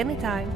Anytime.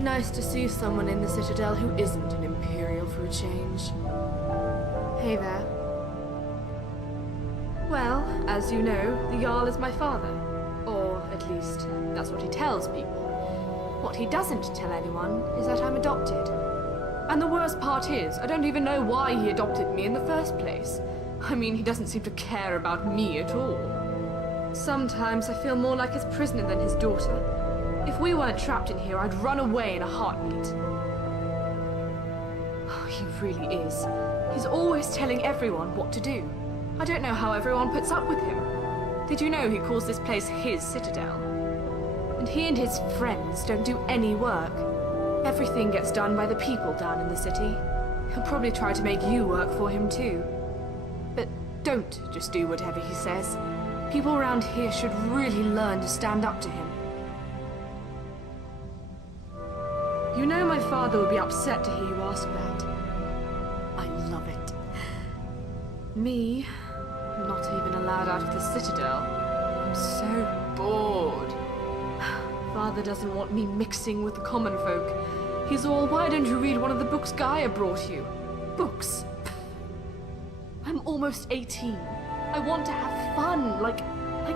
Nice to see someone in the Citadel who isn't an Imperial for a change. Hey there. Well, as you know, the Jarl is my father. Or, at least, that's what he tells people. What he doesn't tell anyone is that I'm adopted. And the worst part is, I don't even know why he adopted me in the first place. I mean, he doesn't seem to care about me at all. Sometimes I feel more like his prisoner than his daughter. If we weren't trapped in here, I'd run away in a heartbeat. Oh, he really is. He's always telling everyone what to do. I don't know how everyone puts up with him. Did you know he calls this place his Citadel? And he and his friends don't do any work. Everything gets done by the people down in the city. He'll probably try to make you work for him too. But don't just do whatever he says. People around here should really learn to stand up to him. You know my father would be upset to hear you ask that. I love it. Me, not even allowed out of the Citadel. I'm so bored. Father doesn't want me mixing with the common folk. He's all, why don't you read one of the books Gaia brought you? Books? I'm almost 18. I want to have fun, like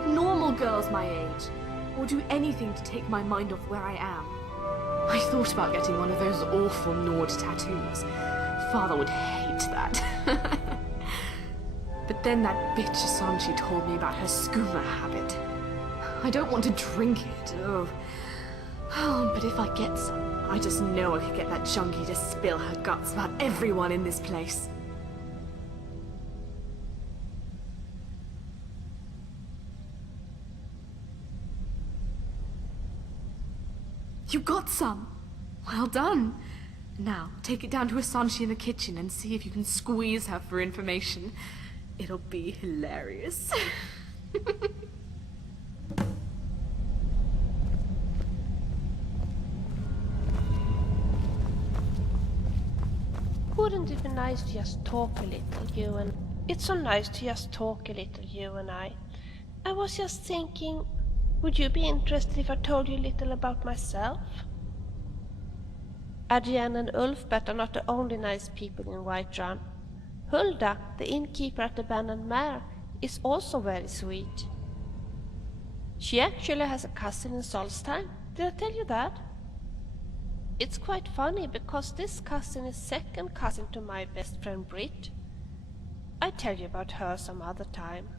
normal girls my age. Or do anything to take my mind off where I am. I thought about getting one of those awful Nord tattoos. Father would hate that. But then that bitch Asanchi told me about her skooma habit. I don't want to drink it. Oh, but if I get some, I just know I could get that junkie to spill her guts about everyone in this place. You got some! Well done! Now, take it down to Asanchi in the kitchen and see if you can squeeze her for information. It'll be hilarious. Wouldn't it be nice to just talk a little, you and... It's so nice to just talk a little, you and I. I was just thinking... Would you be interested if I told you a little about myself? Adrian and Ulfbert are not the only nice people in Whiterun. Hulda, the innkeeper at the Abandoned Mare, is also very sweet. She actually has a cousin in Solstheim. Did I tell you that? It's quite funny because this cousin is second cousin to my best friend Brit. I'll tell you about her some other time.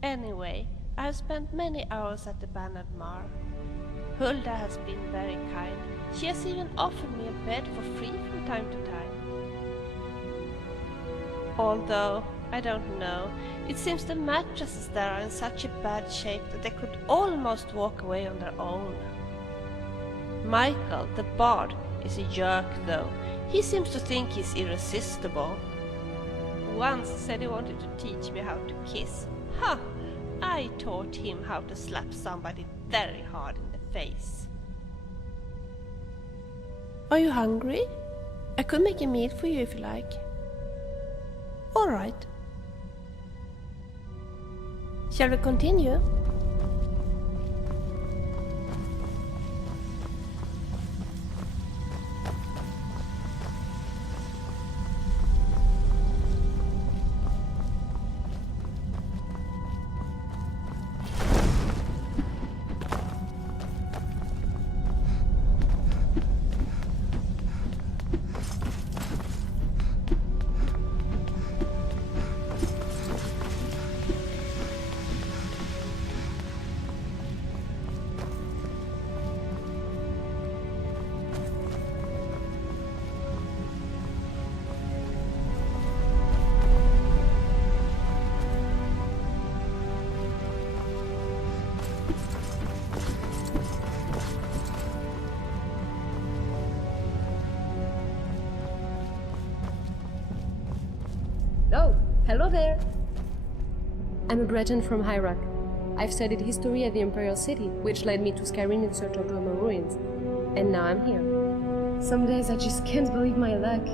Anyway, I have spent many hours at the Abandoned Mare. Hulda has been very kind. She has even offered me a bed for free from time to time. Although, I don't know, it seems the mattresses there are in such a bad shape that they could almost walk away on their own. Michael, the bard, is a jerk though. He seems to think he's irresistible. Once said he wanted to teach me how to kiss. Ha! I taught him how to slap somebody very hard in the face. Are you hungry? I could make a meal for you if you like. All right. Shall we continue? Oh, hello there! I'm a Breton from Hyrock. I've studied history at the Imperial City, which led me to Skyrim in search of Dwemer ruins. And now I'm here. Some days I just can't believe my luck.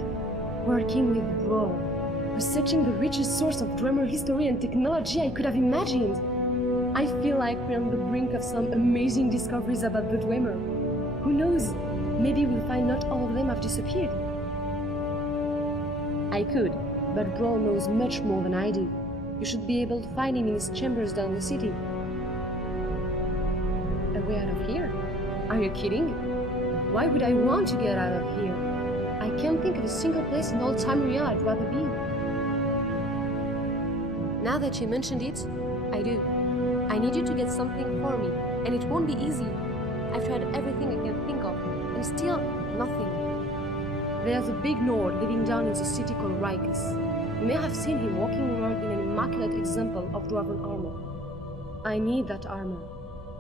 Working with Brawl, researching the richest source of Dwemer history and technology I could have imagined. I feel like we're on the brink of some amazing discoveries about the Dwemer. Who knows? Maybe we'll find not all of them have disappeared. I could, but Brawl knows much more than I do. You should be able to find him in his chambers down the city. A way out of here? Are you kidding? Why would I want to get out of here? I can't think of a single place in all Tamriel I'd rather be. Now that you mentioned it, I do. I need you to get something for me, and it won't be easy. I've tried everything I can think of, and still nothing. There's a big Nord living down in the city called Rikus. You may have seen him walking around in an immaculate example of dwarven armor. I need that armor.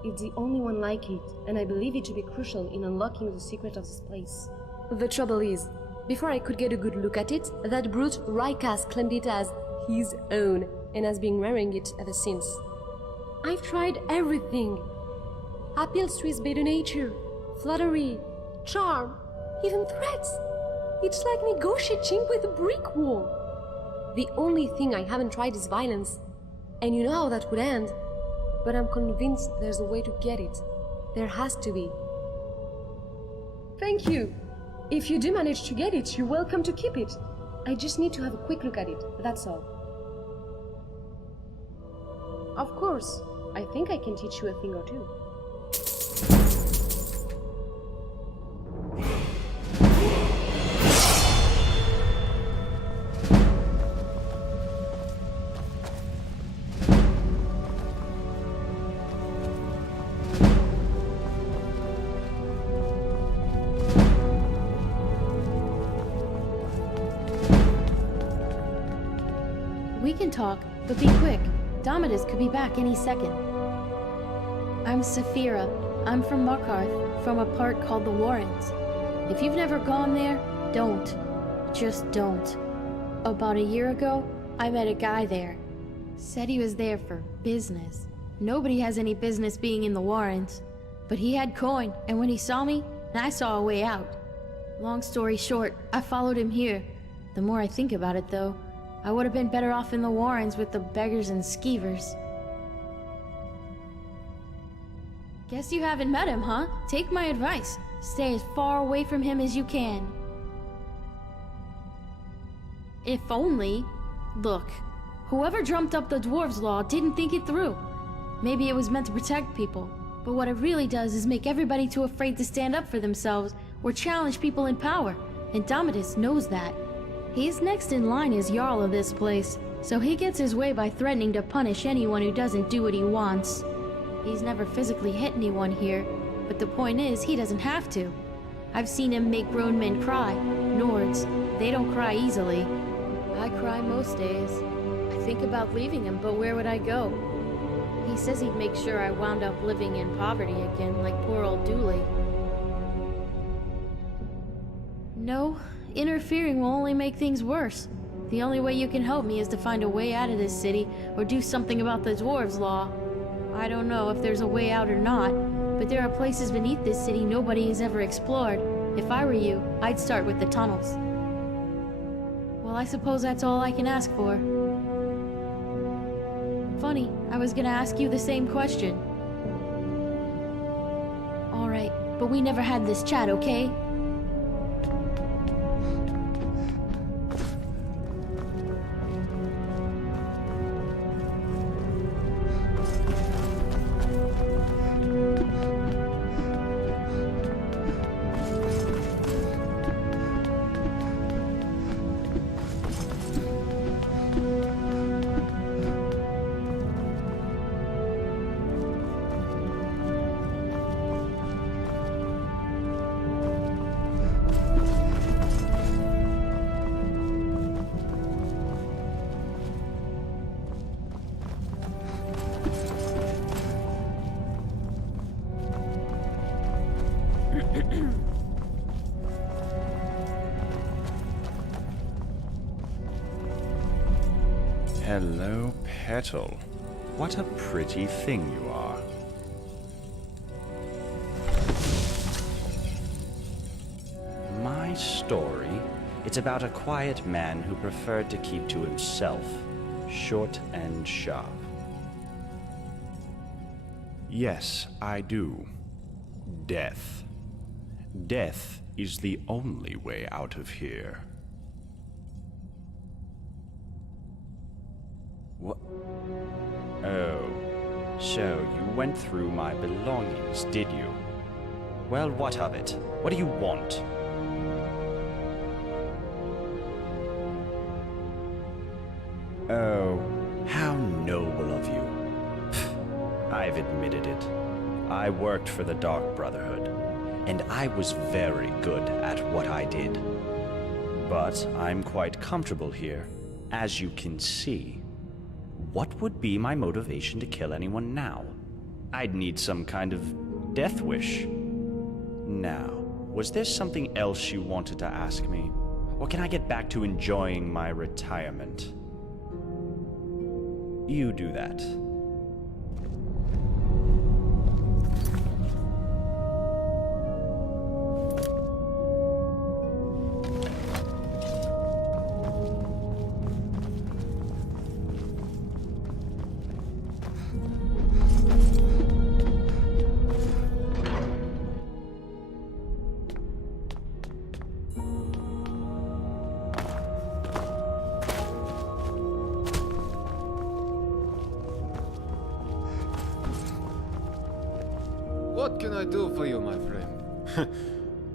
It's the only one like it, and I believe it to be crucial in unlocking the secret of this place. The trouble is, before I could get a good look at it, that brute Rikas claimed it as his own, and has been wearing it ever since. I've tried everything. Appeals to his better nature, flattery, charm, even threats. It's like negotiating with a brick wall. The only thing I haven't tried is violence, and you know how that would end. But I'm convinced there's a way to get it. There has to be. Thank you. If you do manage to get it, you're welcome to keep it. I just need to have a quick look at it, that's all. Of course, I think I can teach you a thing or two. We can talk, but be quick. Domitus could be back any second. I'm Saphira. I'm from Markarth, from a part called the Warrens. If you've never gone there, don't. Just don't. About a year ago, I met a guy there. Said he was there for business. Nobody has any business being in the Warrens. But he had coin, and when he saw me, I saw a way out. Long story short, I followed him here. The more I think about it, though, I would have been better off in the Warrens with the beggars and skeevers. Guess you haven't met him, huh? Take my advice. Stay as far away from him as you can. If only... Look, whoever dreamt up the Dwarves' Law didn't think it through. Maybe it was meant to protect people, but what it really does is make everybody too afraid to stand up for themselves or challenge people in power, and Domitus knows that. He's next in line as Jarl of this place, so he gets his way by threatening to punish anyone who doesn't do what he wants. He's never physically hit anyone here, but the point is, he doesn't have to. I've seen him make grown men cry. Nords, they don't cry easily. I cry most days. I think about leaving him, but where would I go? He says he'd make sure I wound up living in poverty again, like poor old Dooley. No, interfering will only make things worse. The only way you can help me is to find a way out of this city, or do something about the Dwarves' Law. I don't know if there's a way out or not, but there are places beneath this city nobody has ever explored. If I were you, I'd start with the tunnels. Well, I suppose that's all I can ask for. Funny, I was gonna ask you the same question. Alright, but we never had this chat, okay? Hello, Petal. What a pretty thing you are. My story, it's about a quiet man who preferred to keep to himself, short and sharp. Yes, I do. Death. Death is the only way out of here. What? Oh, so you went through my belongings, did you? Well, what of it? What do you want? Oh, how noble of you. I've admitted it. I worked for the Dark Brotherhood, and I was very good at what I did. But I'm quite comfortable here, as you can see. What would be my motivation to kill anyone now? I'd need some kind of death wish. Now, was there something else you wanted to ask me? Or can I get back to enjoying my retirement? You do that. What can I do for you, my friend?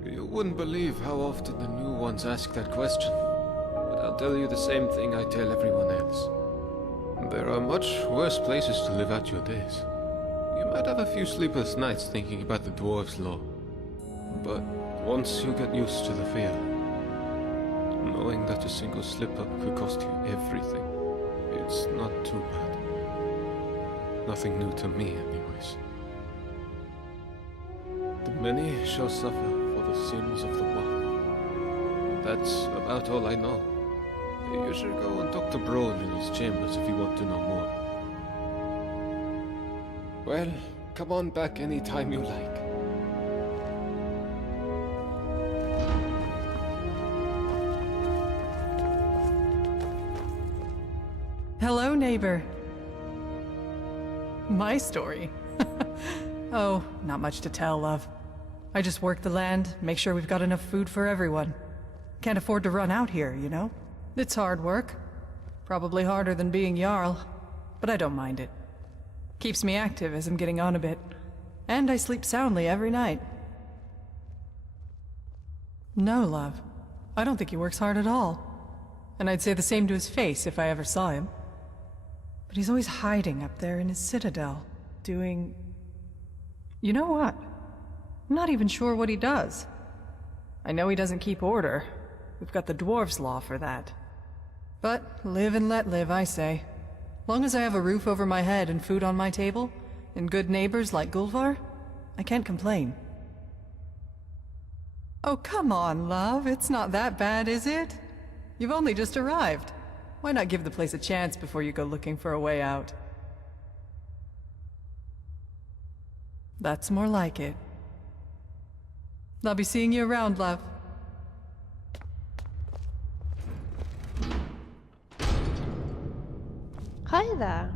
You wouldn't believe how often the new ones ask that question. But I'll tell you the same thing I tell everyone else. There are much worse places to live out your days. You might have a few sleepless nights thinking about the Dwarves' law. But once you get used to the fear, knowing that a single slip-up could cost you everything, it's not too bad. Nothing new to me, anyways. The many shall suffer for the sins of the one. That's about all I know. You should go and talk to Brol in his chambers if you want to know more. Well, come on back any time you like. Hello, neighbor. My story? Oh, not much to tell, love. I just work the land, make sure we've got enough food for everyone. Can't afford to run out here, you know? It's hard work. Probably harder than being Jarl, but I don't mind it. Keeps me active as I'm getting on a bit. And I sleep soundly every night. No, love. I don't think he works hard at all. And I'd say the same to his face if I ever saw him. But he's always hiding up there in his citadel, doing... You know what? I'm not even sure what he does. I know he doesn't keep order. We've got the dwarves' law for that. But live and let live, I say. Long as I have a roof over my head and food on my table, and good neighbors like Gulvar, I can't complain. Oh, come on, love. It's not that bad, is it? You've only just arrived. Why not give the place a chance before you go looking for a way out? That's more like it. I'll be seeing you around, love. Hi there.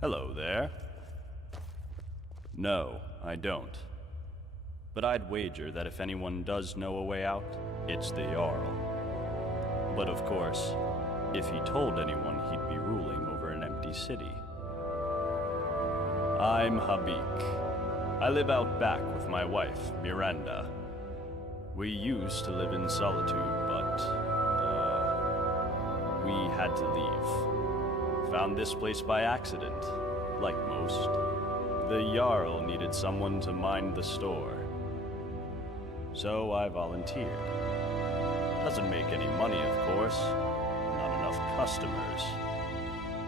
Hello there. No, I don't. But I'd wager that if anyone does know a way out, it's the Jarl. But of course, If he told anyone, he'd be ruling over an empty city. I'm Habik. I live out back with my wife, Miranda. We used to live in solitude, but, we had to leave. Found this place by accident, like most. The Jarl needed someone to mind the store. So I volunteered. Doesn't make any money, of course. Not enough customers.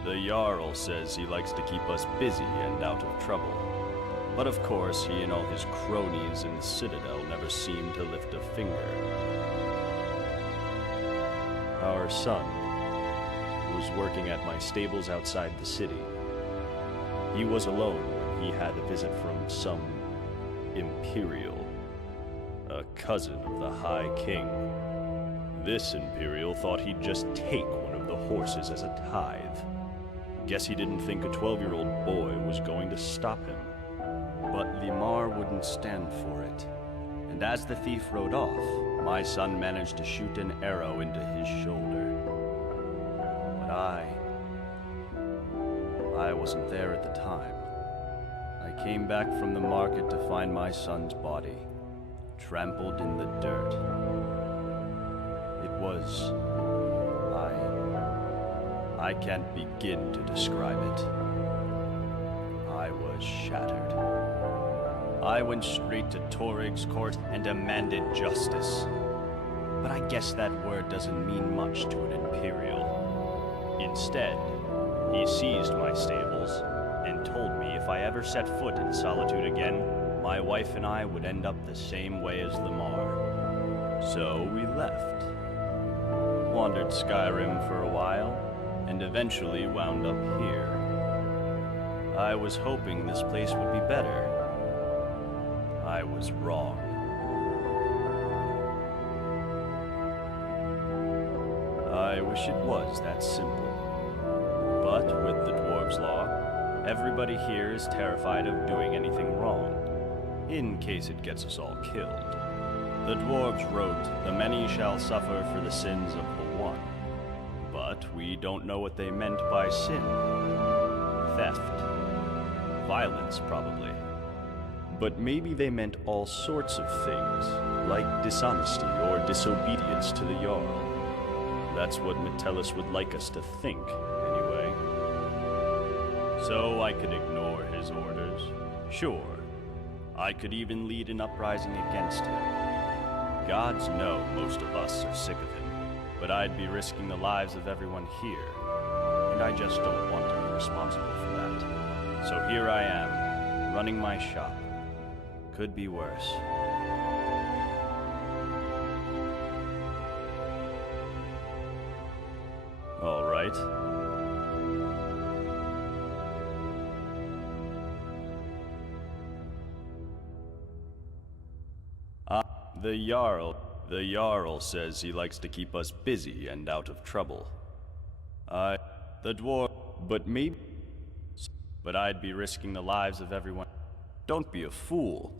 The Jarl says he likes to keep us busy and out of trouble. But of course, he and all his cronies in the Citadel never seem to lift a finger. Our son was working at my stables outside the city. He was alone when he had a visit from some Imperial, a cousin of the High King. This Imperial thought he'd just take one of the horses as a tithe. Guess he didn't think a 12-year-old boy was going to stop him. But Limar wouldn't stand for it. And as the thief rode off, my son managed to shoot an arrow into his shoulder. But I wasn't there at the time. I came back from the market to find my son's body, trampled in the dirt. It was... I can't begin to describe it. I was shattered. I went straight to Torig's court and demanded justice. But I guess that word doesn't mean much to an Imperial. Instead, he seized my stables and told me if I ever set foot in Solitude again, my wife and I would end up the same way as Limar. So we left. Wandered Skyrim for a while, and eventually wound up here. I was hoping this place would be better. I was wrong. I wish it was that simple. But with the Dwarves' Law, everybody here is terrified of doing anything wrong, in case it gets us all killed. The Dwarves wrote, "The many shall suffer for the sins of the one." But we don't know what they meant by sin. Theft. Violence, probably. But maybe they meant all sorts of things, like dishonesty or disobedience to the Jarl. That's what Metellus would like us to think, anyway. So I could ignore his orders. Sure. I could even lead an uprising against him. Gods know most of us are sick of him. But I'd be risking the lives of everyone here, and I just don't want to be responsible for that. So here I am, running my shop. Could be worse. All right. The Jarl says he likes to keep us busy and out of trouble. But I'd be risking the lives of everyone. Don't be a fool.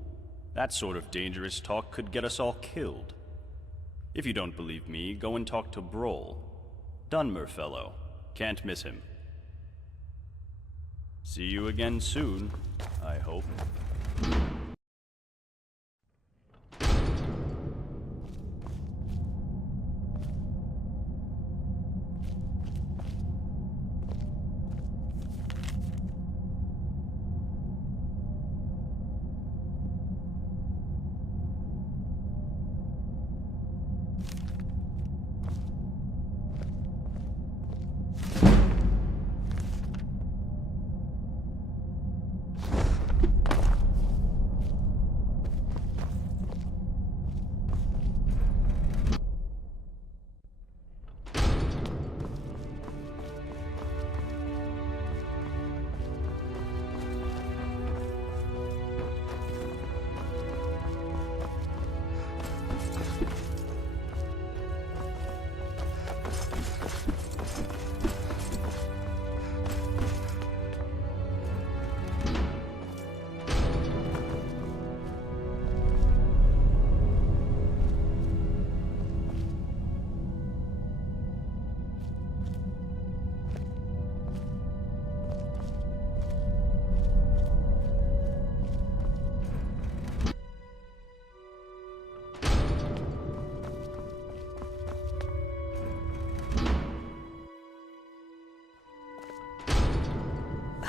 That sort of dangerous talk could get us all killed. If you don't believe me, go and talk to Broll. Dunmer fellow. Can't miss him. See you again soon, I hope.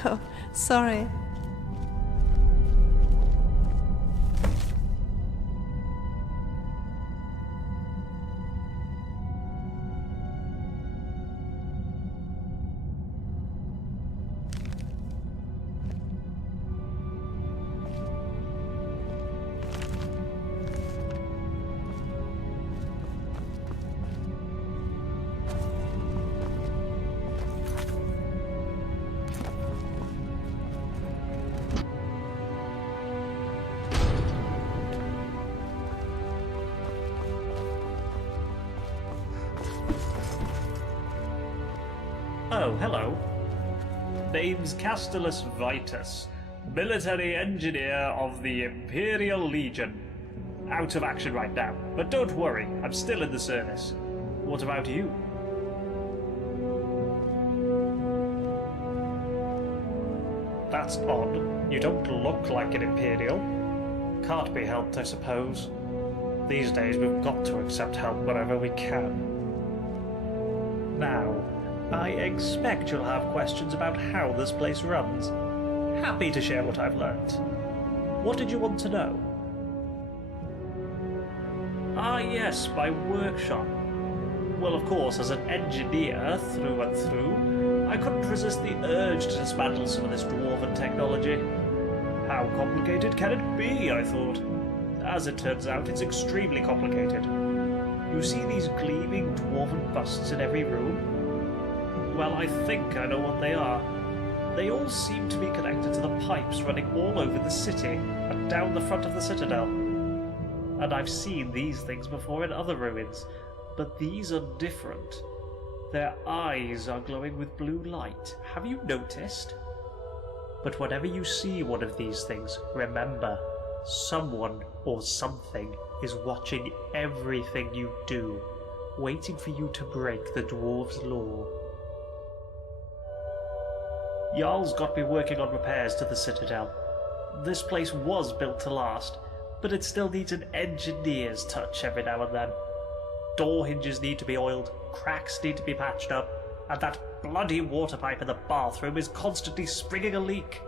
Oh, sorry. Oh, hello. Name's Castellus Vitus, military engineer of the Imperial Legion. Out of action right now, but don't worry, I'm still in the service. What about you? That's odd. You don't look like an Imperial. Can't be helped, I suppose. These days we've got to accept help wherever we can. Now, I expect you'll have questions about how this place runs. Happy to share what I've learned. What did you want to know? Ah yes, my workshop. Well, of course, as an engineer through and through, I couldn't resist the urge to dismantle some of this dwarven technology. How complicated can it be, I thought. As it turns out, it's extremely complicated. You see these gleaming dwarven busts in every room? Well, I think I know what they are. They all seem to be connected to the pipes running all over the city and down the front of the citadel. And I've seen these things before in other ruins, but these are different. Their eyes are glowing with blue light. Have you noticed? But whenever you see one of these things, remember, someone or something is watching everything you do, waiting for you to break the dwarves' law. Jarl's got me working on repairs to the citadel. This place was built to last, but it still needs an engineer's touch every now and then. Door hinges need to be oiled, cracks need to be patched up, and that bloody water pipe in the bathroom is constantly springing a leak.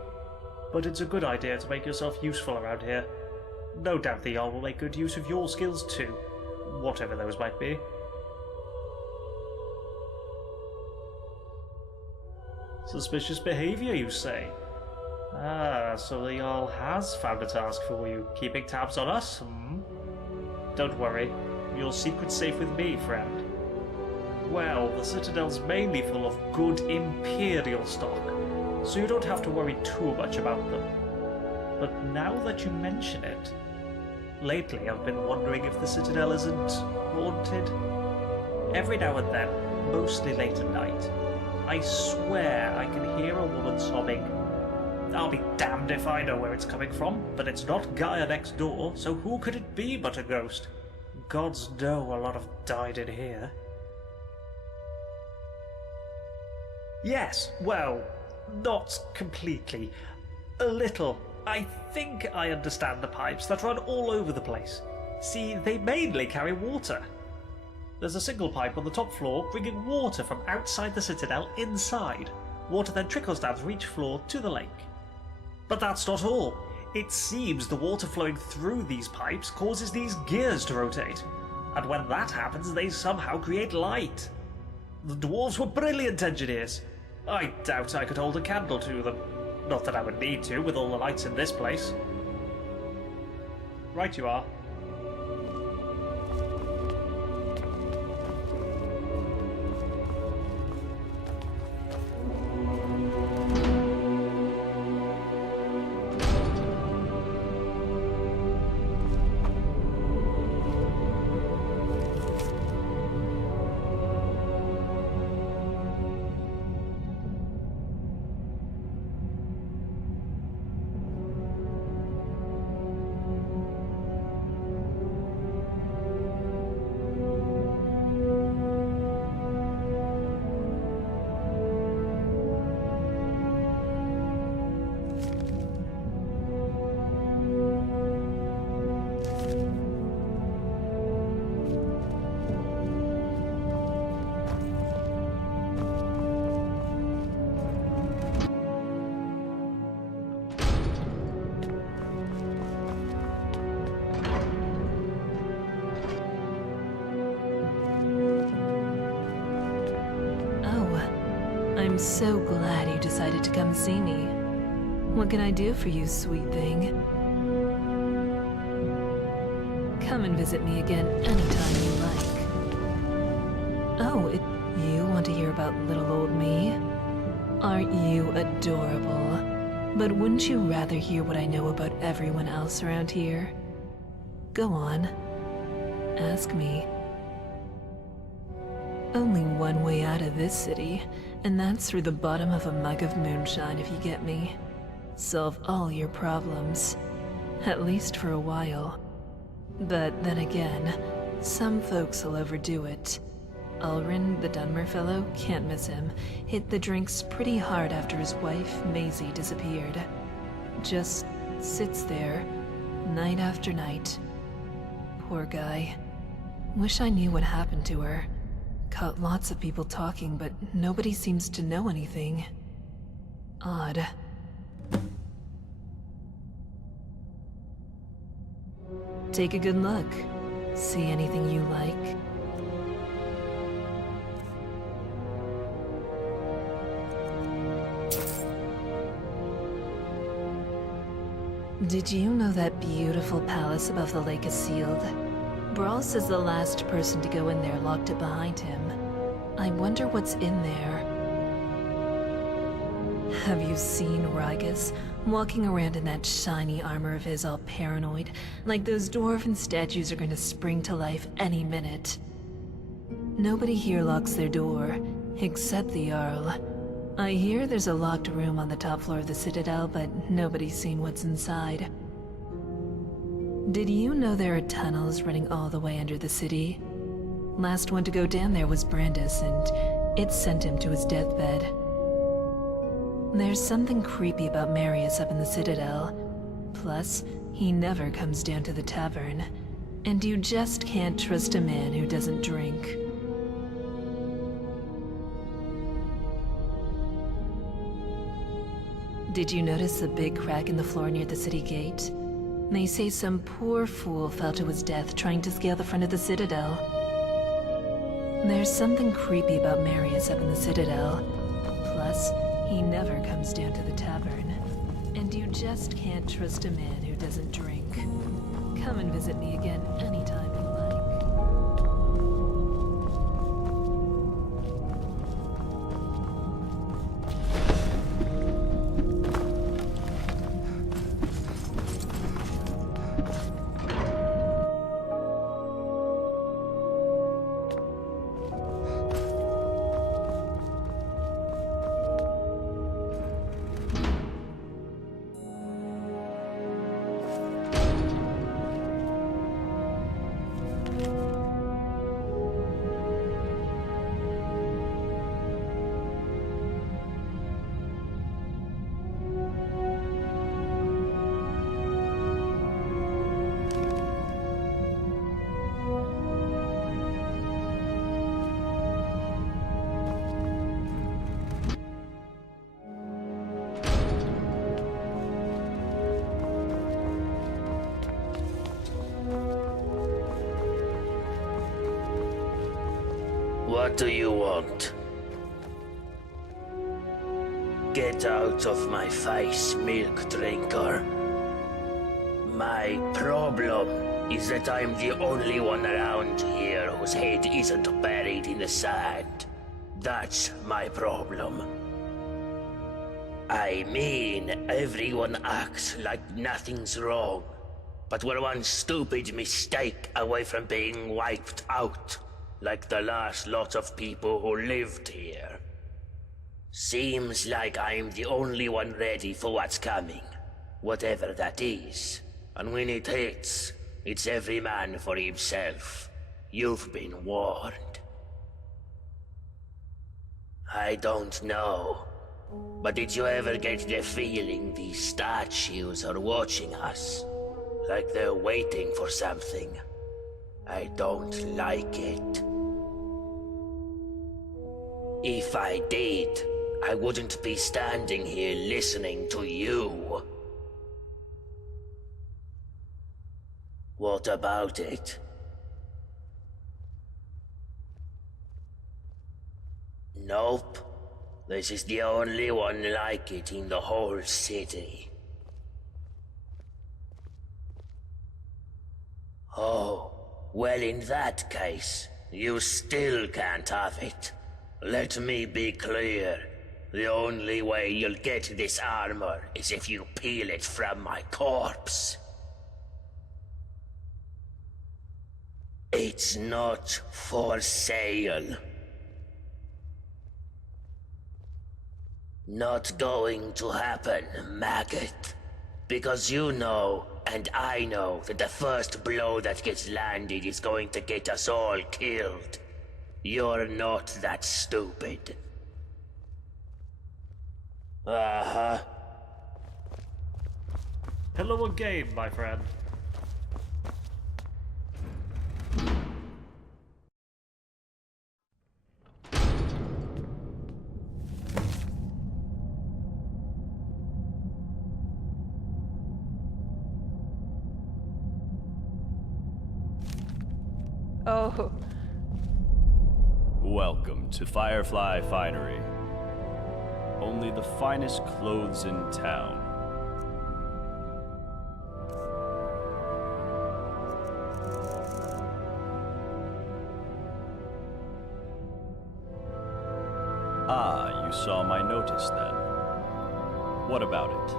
But it's a good idea to make yourself useful around here. No doubt the Jarl will make good use of your skills too, whatever those might be. Suspicious behaviour, you say? Ah, so the Jarl has found a task for you, keeping tabs on us, hmm? Don't worry, your secret's safe with me, friend. Well, the Citadel's mainly full of good Imperial stock, so you don't have to worry too much about them. But now that you mention it, lately I've been wondering if the Citadel isn't haunted. Every now and then, mostly late at night, I swear I can hear a woman sobbing. I'll be damned if I know where it's coming from, but it's not Gaia next door, so who could it be but a ghost? Gods know a lot have died in here. Yes, well, not completely. A little. I think I understand the pipes that run all over the place. See, they mainly carry water. There's a single pipe on the top floor bringing water from outside the citadel inside. Water then trickles down through each floor to the lake. But that's not all. It seems the water flowing through these pipes causes these gears to rotate. And when that happens, they somehow create light. The dwarves were brilliant engineers. I doubt I could hold a candle to them. Not that I would need to, with all the lights in this place. Right you are. I'm so glad you decided to come see me. What can I do for you, sweet thing? Come and visit me again anytime you like. Oh, you want to hear about little old me? Aren't you adorable? But wouldn't you rather hear what I know about everyone else around here? Go on. Ask me. Only one way out of this city, and that's through the bottom of a mug of moonshine, if you get me. Solve all your problems. At least for a while. But then again, some folks will overdo it. Ulrin, the Dunmer fellow, can't miss him, hit the drinks pretty hard after his wife, Maisie, disappeared. Just sits there, night after night. Poor guy. Wish I knew what happened to her. Caught lots of people talking, but nobody seems to know anything. Odd. Take a good look. See anything you like? Did you know that beautiful palace above the lake is sealed? Brawl says the last person to go in there locked it behind him. I wonder what's in there. Have you seen Rygus walking around in that shiny armor of his, all paranoid, like those dwarven statues are going to spring to life any minute? Nobody here locks their door, except the Jarl. I hear there's a locked room on the top floor of the Citadel, but nobody's seen what's inside. Did you know there are tunnels running all the way under the city? Last one to go down there was Brandis, and it sent him to his deathbed. There's something creepy about Marius up in the Citadel. Plus, he never comes down to the tavern. And you just can't trust a man who doesn't drink. Did you notice the big crack in the floor near the city gate? They say some poor fool fell to his death trying to scale the front of the Citadel. There's something creepy about Marius up in the Citadel. Plus, he never comes down to the tavern. And you just can't trust a man who doesn't drink. Come and visit me again anytime you like. What do you want? Get out of my face, milk drinker. My problem is that I'm the only one around here whose head isn't buried in the sand. That's my problem. I mean, everyone acts like nothing's wrong, but we're one stupid mistake away from being wiped out. Like the last lot of people who lived here. Seems like I'm the only one ready for what's coming, whatever that is. And when it hits, it's every man for himself. You've been warned. I don't know, but did you ever get the feeling these statues are watching us? Like they're waiting for something? I don't like it. If I did, I wouldn't be standing here listening to you. What about it? Nope. This is the only one like it in the whole city. Oh, well in that case, you still can't have it. Let me be clear. The only way you'll get this armor is if you peel it from my corpse. It's not for sale. Not going to happen, maggot. Because you know, and I know, that the first blow that gets landed is going to get us all killed. You're not that stupid. Uh-huh. Hello again, my friend. Oh, Welcome to Firefly Finery. Only the finest clothes in town. Ah, you saw my notice then. What about it?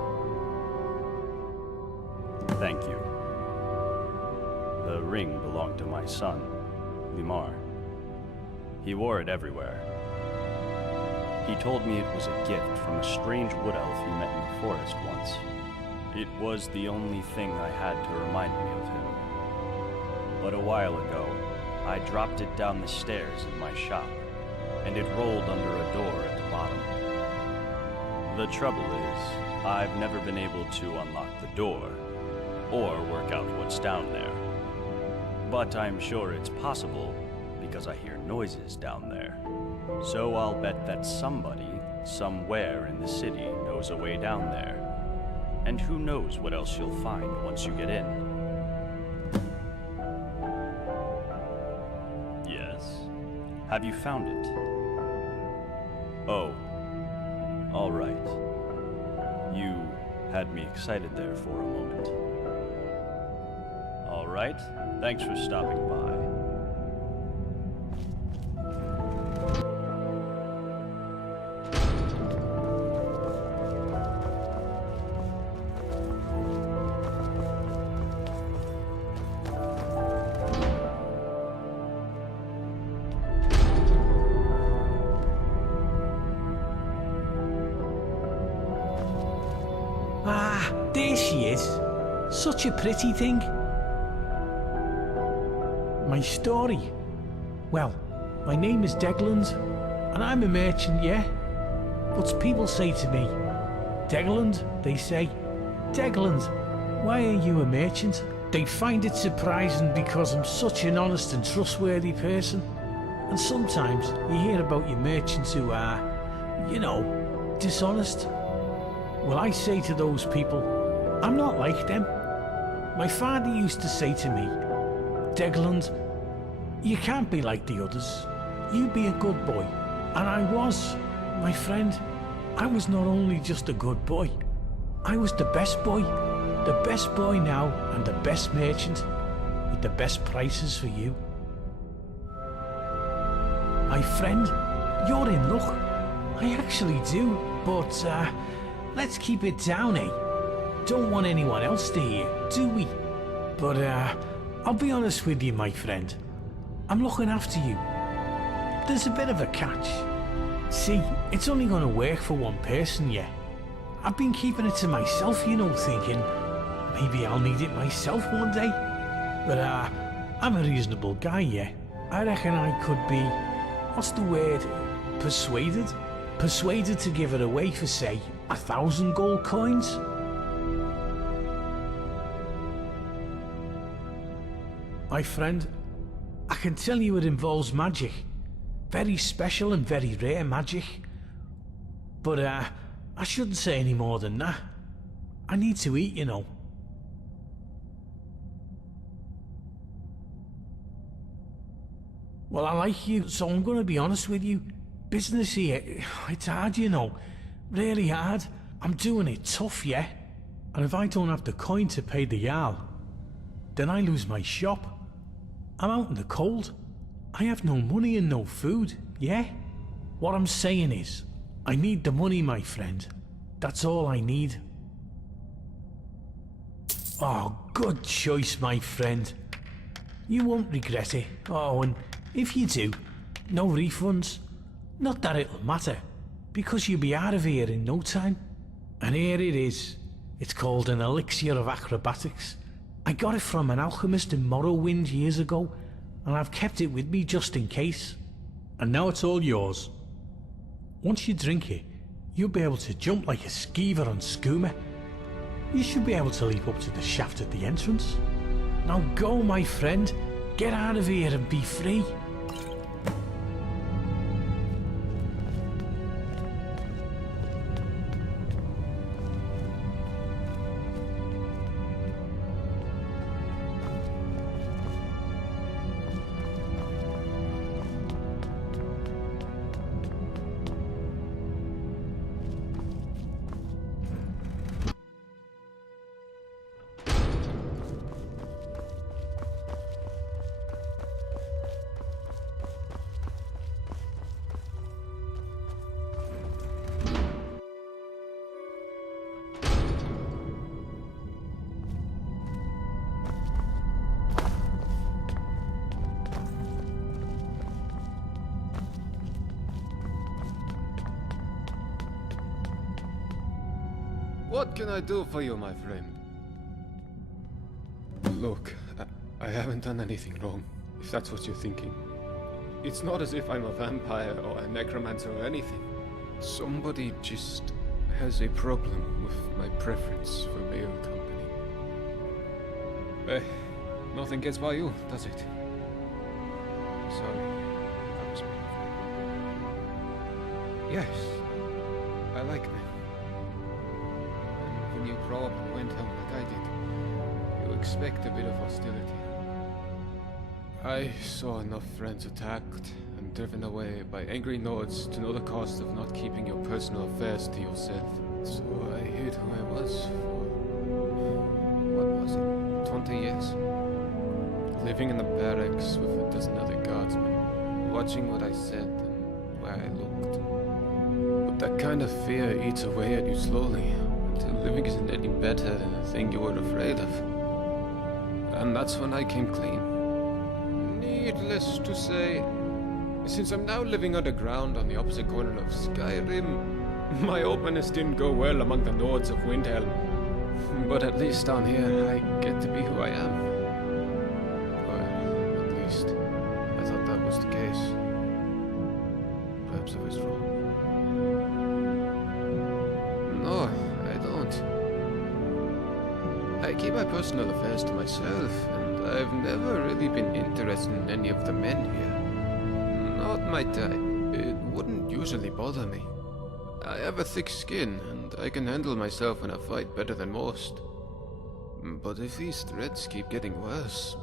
Thank you. The ring belonged to my son, Limar. He wore it everywhere. He told me it was a gift from a strange wood elf he met in the forest once. It was the only thing I had to remind me of him. But a while ago, I dropped it down the stairs in my shop, and it rolled under a door at the bottom. The trouble is, I've never been able to unlock the door, or work out what's down there. But I'm sure it's possible, because I hear noises down there. So I'll bet that somebody, somewhere in the city, knows a way down there. And who knows what else you'll find once you get in. Yes? Have you found it? Oh. All right. You had me excited there for a moment. All right. Thanks for stopping by. Ah, there she is. Such a pretty thing. My story. Well, my name is Degland, and I'm a merchant, yeah? But people say to me, Degland, they say, Degland, why are you a merchant? They find it surprising because I'm such an honest and trustworthy person. And sometimes you hear about your merchants who are, you know, dishonest. Well, I say to those people, I'm not like them. My father used to say to me, Degland, you can't be like the others. You be a good boy. And I was, my friend. I was not only just a good boy, I was the best boy. The best boy now and the best merchant with the best prices for you. My friend, you're in luck. I actually do, but let's keep it down, eh? Don't want anyone else to hear, do we? But I'll be honest with you, my friend. I'm looking after you. There's a bit of a catch. See, it's only gonna work for one person, yeah. I've been keeping it to myself, you know, thinking maybe I'll need it myself one day. But I'm a reasonable guy, yeah. I reckon I could be, what's the word, persuaded? Persuaded to give it away for, say, 1,000 gold coins? My friend, I can tell you it involves magic. Very special and very rare magic. But I shouldn't say any more than that. I need to eat, you know. Well, I like you, so I'm gonna be honest with you. Business here, it's hard, you know. Really hard. I'm doing it tough, yeah? And if I don't have the coin to pay the Jarl, then I lose my shop. I'm out in the cold. I have no money and no food, yeah? What I'm saying is, I need the money, my friend. That's all I need. Oh, good choice, my friend. You won't regret it. Oh, and if you do, no refunds. Not that it'll matter, because you'll be out of here in no time. And here it is. It's called an elixir of acrobatics. I got it from an alchemist in Morrowind years ago, and I've kept it with me just in case. And now it's all yours. Once you drink it, you'll be able to jump like a skeever on skooma. You should be able to leap up to the shaft at the entrance. Now go, my friend. Get out of here and be free. What can I do for you, my friend? Look, I haven't done anything wrong, if that's what you're thinking. It's not as if I'm a vampire or a necromancer or anything. Somebody just has a problem with my preference for male company. Nothing gets by you, does it? Sorry, that was me. Yes, I like men. When you grow up and went home like I did, you expect a bit of hostility. I saw enough friends attacked and driven away by angry Nords to know the cost of not keeping your personal affairs to yourself. So I hid who I was for, what was it, 20 years? Living in the barracks with a dozen other guardsmen, watching what I said and where I looked. But that kind of fear eats away at you slowly. Until living isn't any better than the thing you were afraid of. And that's when I came clean. Needless to say, since I'm now living underground on the opposite corner of Skyrim, my openness didn't go well among the Nords of Windhelm. But at least down here, I get to be who I am. Or at least, I thought that was the case. Perhaps I was wrong. No. I keep my personal affairs to myself, and I've never really been interested in any of the men here. Not my type. It wouldn't usually bother me. I have a thick skin, and I can handle myself in a fight better than most. But if these threats keep getting worse,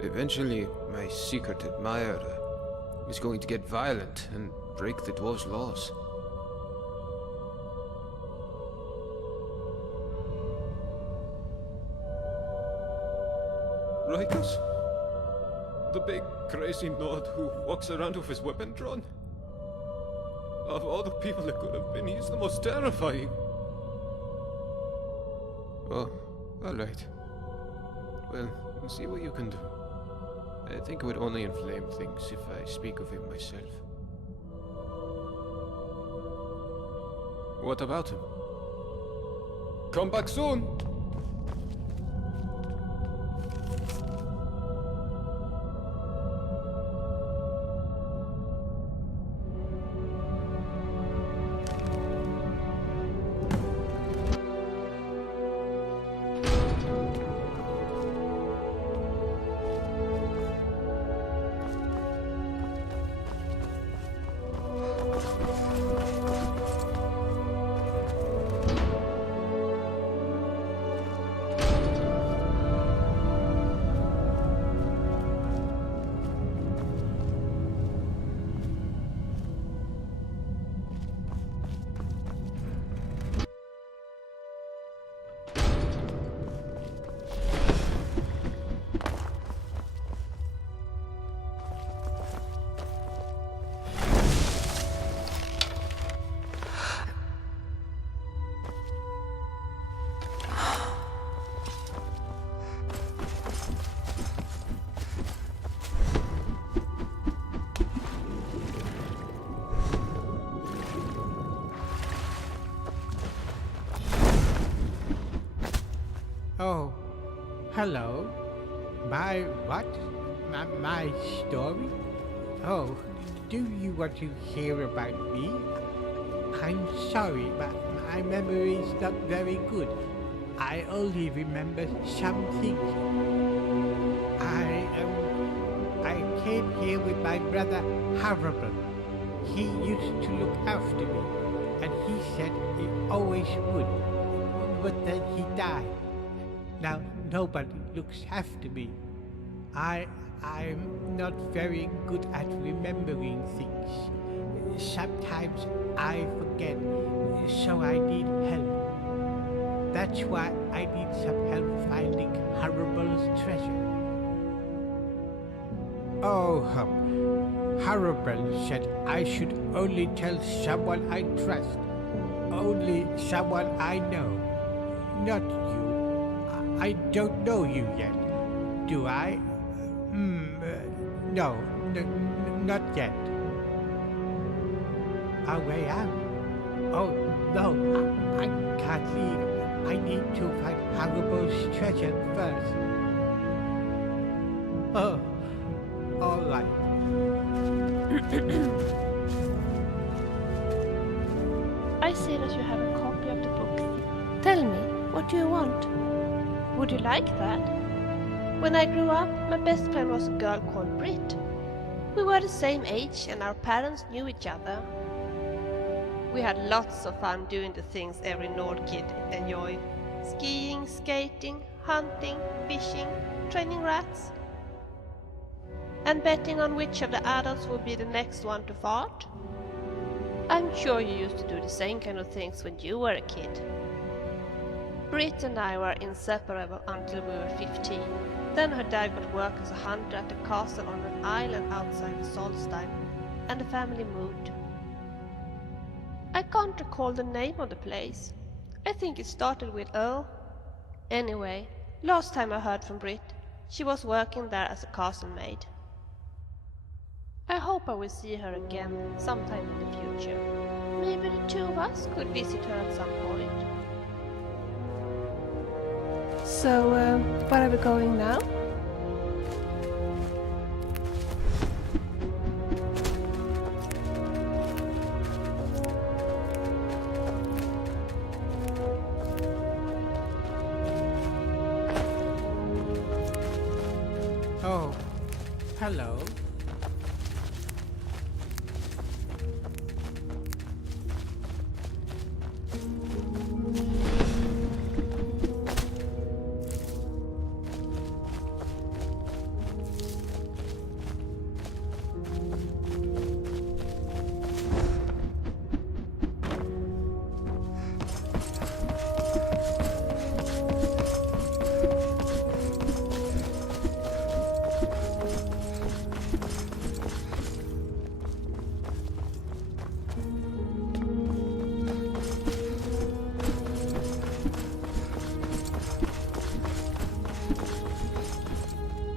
eventually my secret admirer is going to get violent and break the dwarves' laws. Rikus? The big, crazy Nord who walks around with his weapon drawn? Of all the people it could have been, he's the most terrifying. Oh, alright. Well, we'll see what you can do. I think it would only inflame things if I speak of him myself. What about him? Come back soon! Oh, hello. My what? My story? Oh, do you want to hear about me? I'm sorry, but my memory is not very good. I only remember some things. I came here with my brother Harrible. He used to look after me, and he said he always would. But then he died. Now nobody looks after me. I'm not very good at remembering things. Sometimes I forget, so I need help. That's why I need some help finding Harrible's treasure. Oh, Harrible said I should only tell someone I trust. Only someone I know. Not you. I don't know you yet. Do I? No, not yet. Our way out? Oh, no, I can't leave. I need to find Harrible's treasure first. Oh, all right. I see that you have a copy of the book. Tell me, what do you want? Would you like that? When I grew up, my best friend was a girl called Brit. We were the same age and our parents knew each other. We had lots of fun doing the things every Nord kid enjoyed. Skiing, skating, hunting, fishing, training rats. And betting on which of the adults would be the next one to fart. I'm sure you used to do the same kind of things when you were a kid. Brit and I were inseparable until we were 15. Then her dad got work as a hunter at a castle on an island outside Solstein, and the family moved. I can't recall the name of the place. I think it started with O. Anyway, last time I heard from Brit, she was working there as a castle maid. I hope I will see her again sometime in the future. Maybe the two of us could visit her at some point. So, where are we going now? Oh, hello.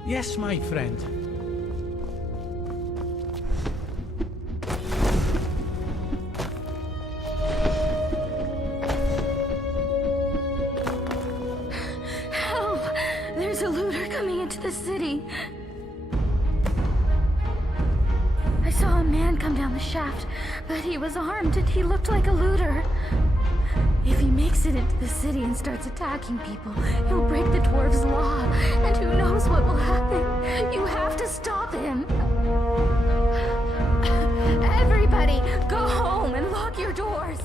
Yes, my friend. Help! There's a looter coming into the city. I saw a man come down the shaft, but he was armed and he looked like a looter. If he makes it into the city and starts attacking people, he'll break the dwarves' law, and who knows what will happen. You have to stop him. Everybody, go home and lock your doors.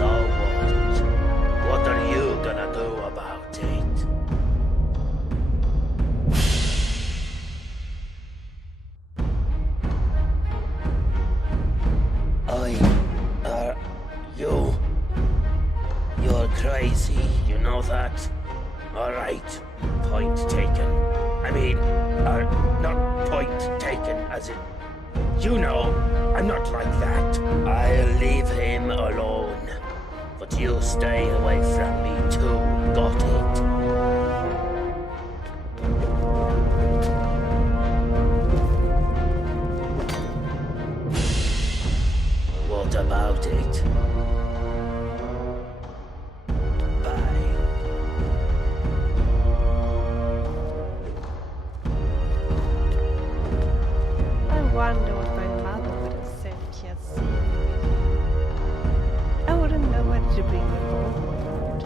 So what? What are you gonna do about it? You're crazy, you know that? Alright, point taken. I mean, not point taken as in... You know, I'm not like that. I'll leave him alone. But you stay away from me too, got it? What about it? Bye. I wonder what my mother would have said if she had seen me. I wouldn't know whether to bring me home or not.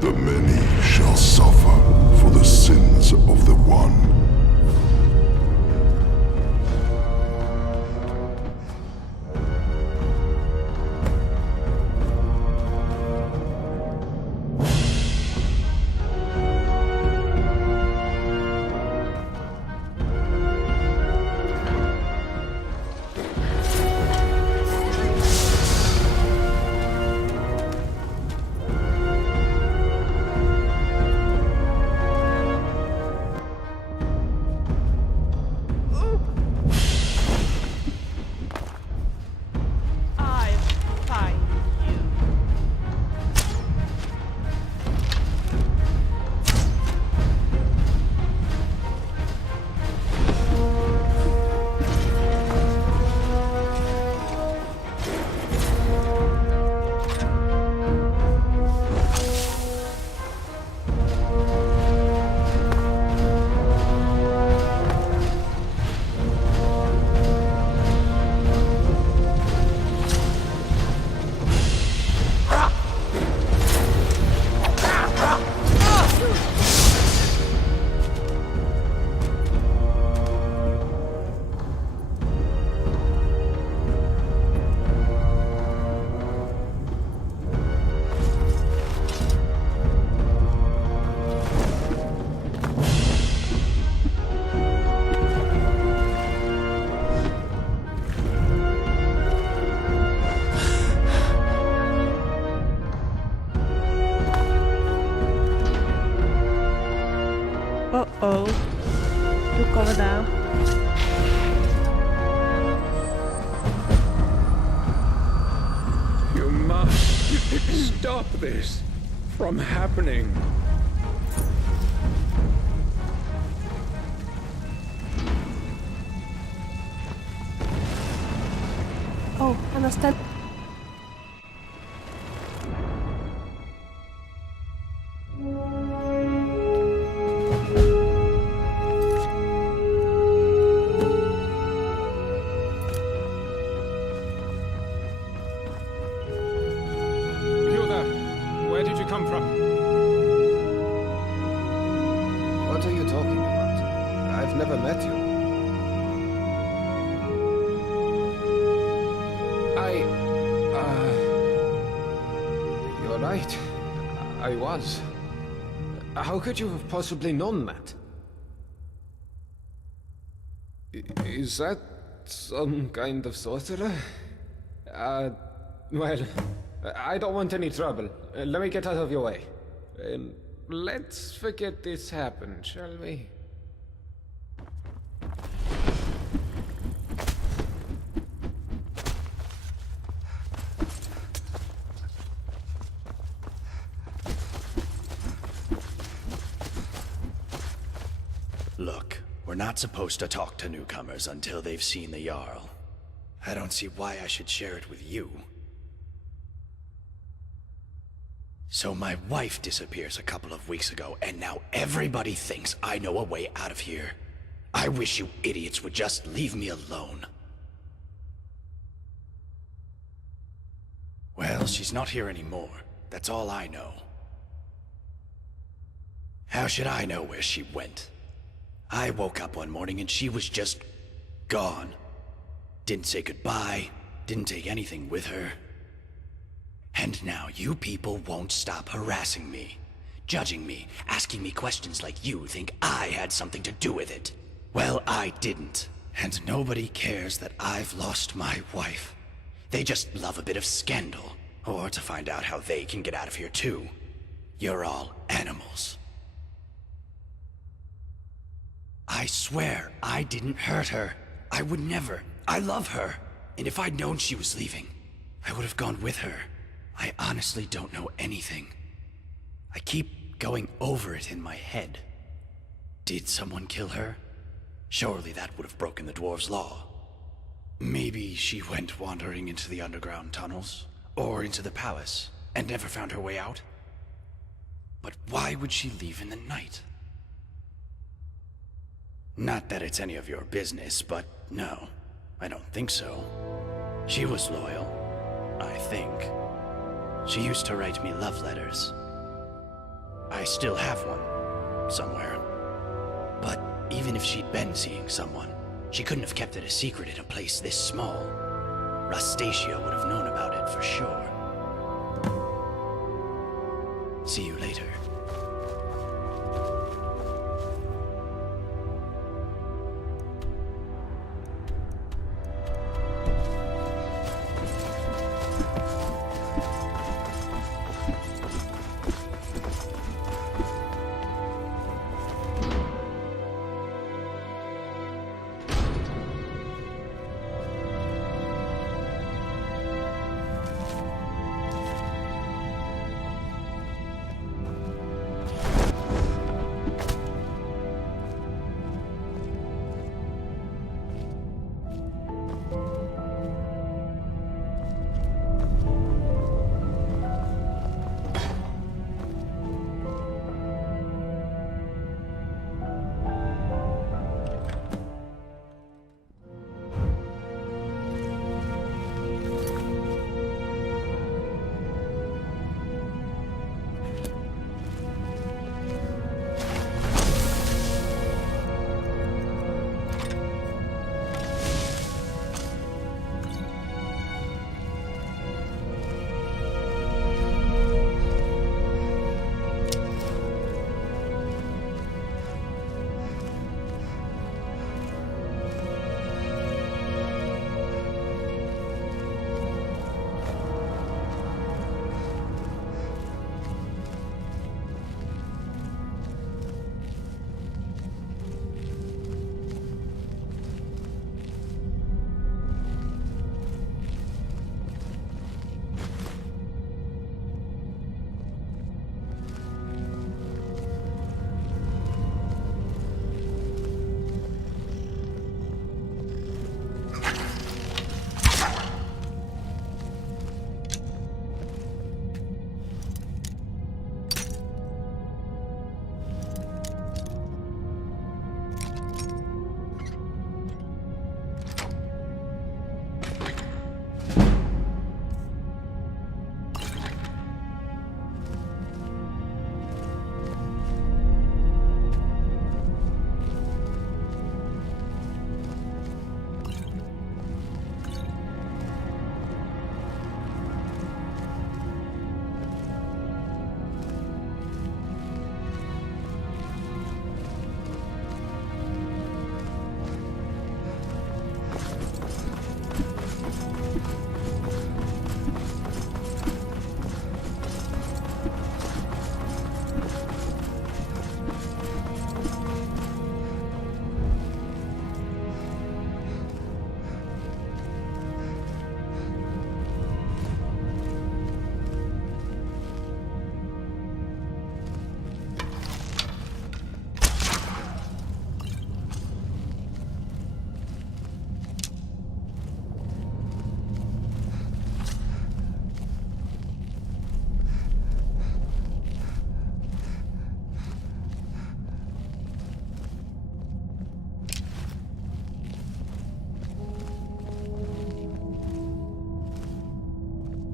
The many shall suffer for the sins of the one. Uh-oh. Look over there. You must stop this from happening. understand. You there. Where did you come from? What are you talking about? I've never met you. You're right. I was. How could you have possibly known that? Is that some kind of sorcerer? Well, I don't want any trouble. Let me get out of your way. Let's forget this happened, shall we? Look, we're not supposed to talk to newcomers until they've seen the Jarl. I don't see why I should share it with you. So my wife disappears a couple of weeks ago, and now everybody thinks I know a way out of here. I wish you idiots would just leave me alone. Well, she's not here anymore. That's all I know. How should I know where she went? I woke up one morning and she was just gone. Didn't say goodbye, didn't take anything with her. And now you people won't stop harassing me, judging me, asking me questions like you think I had something to do with it. Well, I didn't. And nobody cares that I've lost my wife. They just love a bit of scandal, or to find out how they can get out of here too. You're all animals. I swear I didn't hurt her. I would never. I love her. And if I'd known she was leaving, I would have gone with her. I honestly don't know anything. I keep going over it in my head. Did someone kill her? Surely that would have broken the dwarves' law. Maybe she went wandering into the underground tunnels, or into the palace, and never found her way out. But why would she leave in the night? Not that it's any of your business, but no, I don't think so. She was loyal, I think. She used to write me love letters. I still have one, somewhere. But even if she'd been seeing someone, she couldn't have kept it a secret in a place this small. Rastasia would have known about it for sure. See you later.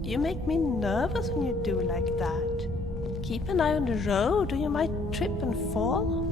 You make me nervous when you do like that. Keep an eye on the road or you might trip and fall.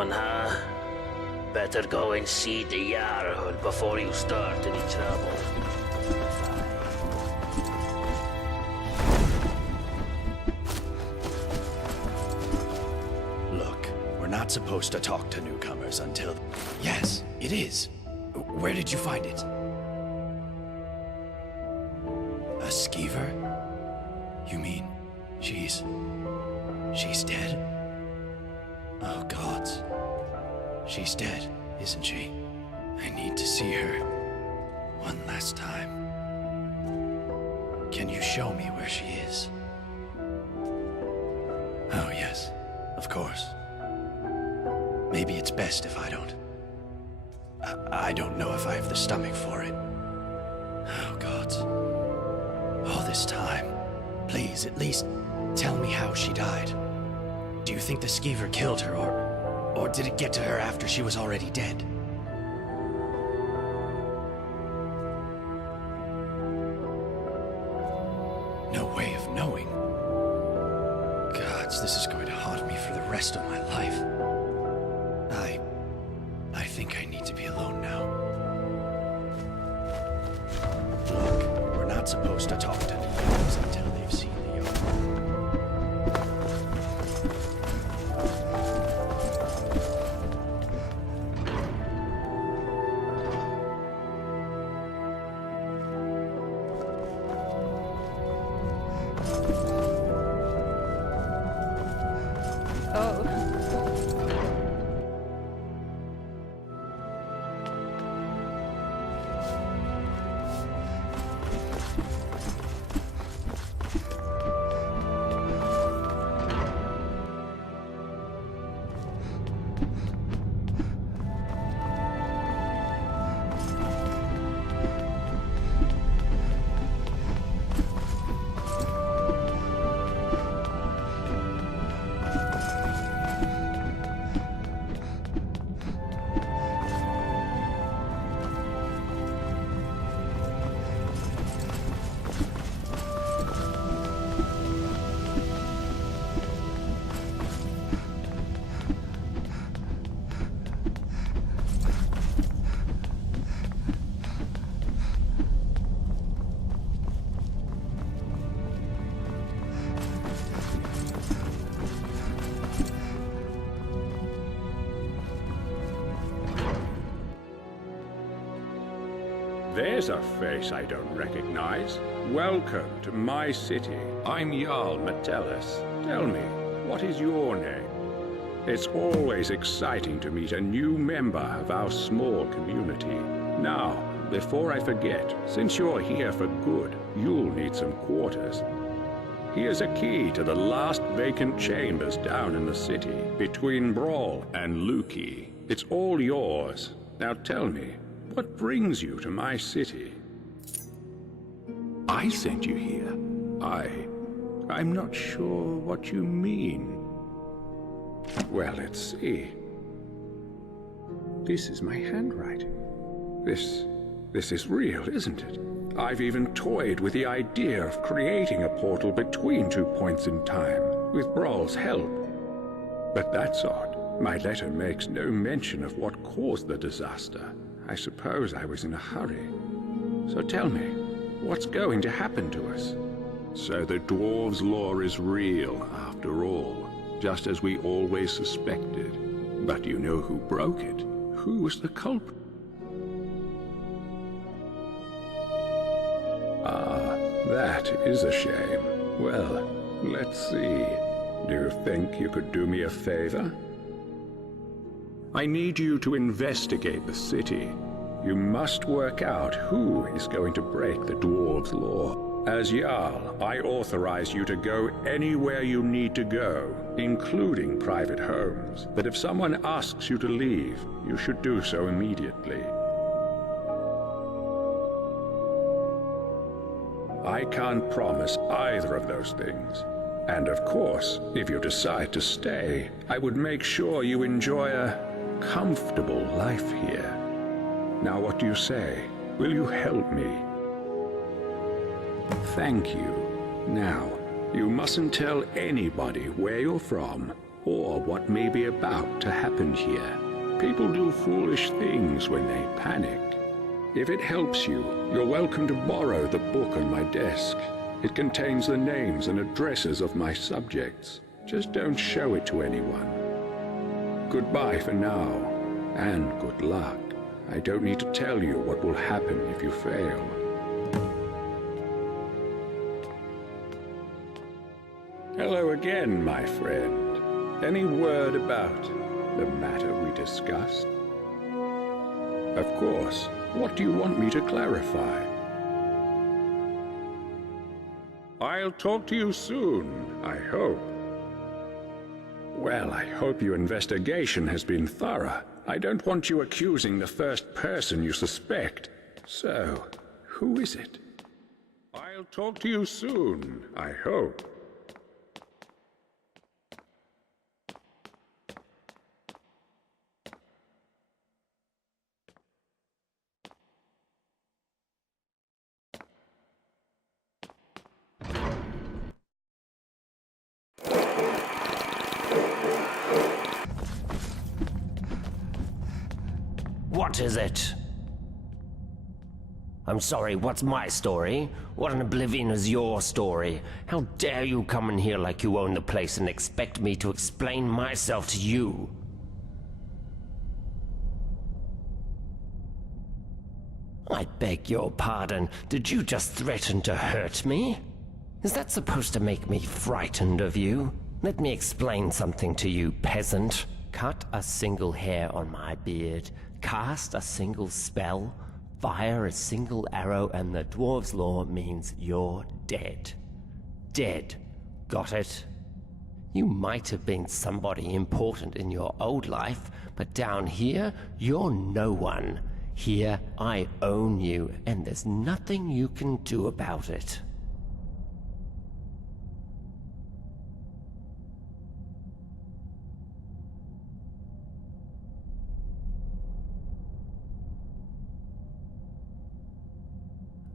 down, huh? Better go and see the Jarl before you start any trouble. Look, we're not supposed to talk to newcomers until... Yes, it is. Where did you find it? A skeever? You mean she's dead? Oh, gods. She's dead, isn't she? I need to see her one last time. Can you show me where she is? Oh, yes, of course. Maybe it's best if I don't. I don't know if I have the stomach for it. Oh, gods. All this time. Please, at least tell me how she died. Do you think the skeever killed her, or did it get to her after she was already dead? No way of knowing. Gods, this is going to haunt me for the rest of my life. I think I need to be alone now. Look, we're not supposed to talk to newcomers until they've seen the yard. Oh. There's a face I don't recognize. Welcome to my city. I'm Jarl Metellus. Tell me, what is your name? It's always exciting to meet a new member of our small community. Now, before I forget, since you're here for good, you'll need some quarters. Here's a key to the last vacant chambers down in the city, between Brawl and Luki. It's all yours. Now tell me, what brings you to my city? I sent you here. I'm not sure what you mean. Well, let's see. This is my handwriting. This is real, isn't it? I've even toyed with the idea of creating a portal between 2 points in time, with Brawl's help. But that's odd. My letter makes no mention of what caused the disaster. I suppose I was in a hurry. So tell me, what's going to happen to us? So the dwarves' law is real, after all, just as we always suspected. But you know who broke it? Who was the culprit? Ah, that is a shame. Well, let's see. Do you think you could do me a favor? I need you to investigate the city. You must work out who is going to break the dwarves' law. As Jarl, I authorize you to go anywhere you need to go, including private homes. But if someone asks you to leave, you should do so immediately. I can't promise either of those things. And of course, if you decide to stay, I would make sure you enjoy a comfortable life here. Now what do you say? Will you help me? Thank you. Now, you mustn't tell anybody where you're from, or what may be about to happen here. People do foolish things when they panic. If it helps you, you're welcome to borrow the book on my desk. It contains the names and addresses of my subjects. Just don't show it to anyone. Goodbye for now, and good luck. I don't need to tell you what will happen if you fail. Hello again, my friend. Any word about the matter we discussed? Of course. What do you want me to clarify? I'll talk to you soon, I hope. Well, I hope your investigation has been thorough. I don't want you accusing the first person you suspect. So, who is it? I'll talk to you soon, I hope. What is it? I'm sorry, what's my story? What in oblivion is your story? How dare you come in here like you own the place and expect me to explain myself to you? I beg your pardon. Did you just threaten to hurt me? Is that supposed to make me frightened of you? Let me explain something to you, peasant. Cut a single hair on my beard, cast a single spell, fire a single arrow, and the dwarves' law means you're dead. Dead. Got it? You might have been somebody important in your old life, but down here, you're no one. Here, I own you, and there's nothing you can do about it.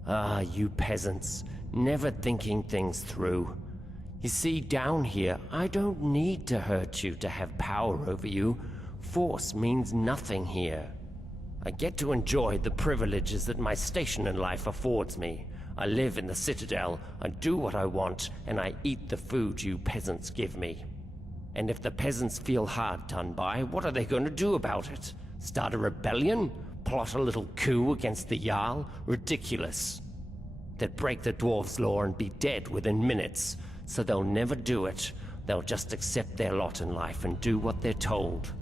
Ah, you peasants, never thinking things through. You see, down here, I don't need to hurt you to have power over you. Force means nothing here. I get to enjoy the privileges that my station in life affords me. I live in the Citadel, I do what I want, and I eat the food you peasants give me. And if the peasants feel hard done by, what are they going to do about it? Start a rebellion? Plot a little coup against the Jarl? Ridiculous. They'd break the dwarves' law and be dead within minutes, so they'll never do it. They'll just accept their lot in life and do what they're told.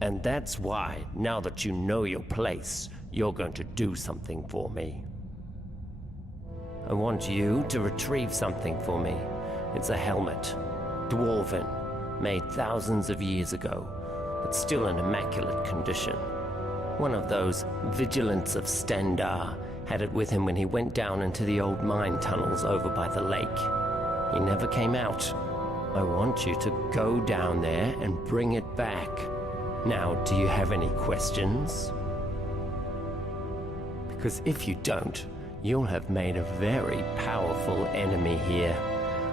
And that's why, now that you know your place, you're going to do something for me. I want you to retrieve something for me. It's a helmet. Dwarven. Made thousands of years ago, but still in immaculate condition. One of those vigilants of Stendar had it with him when he went down into the old mine tunnels over by the lake. He never came out. I want you to go down there and bring it back. Now, do you have any questions? Because if you don't, you'll have made a very powerful enemy here.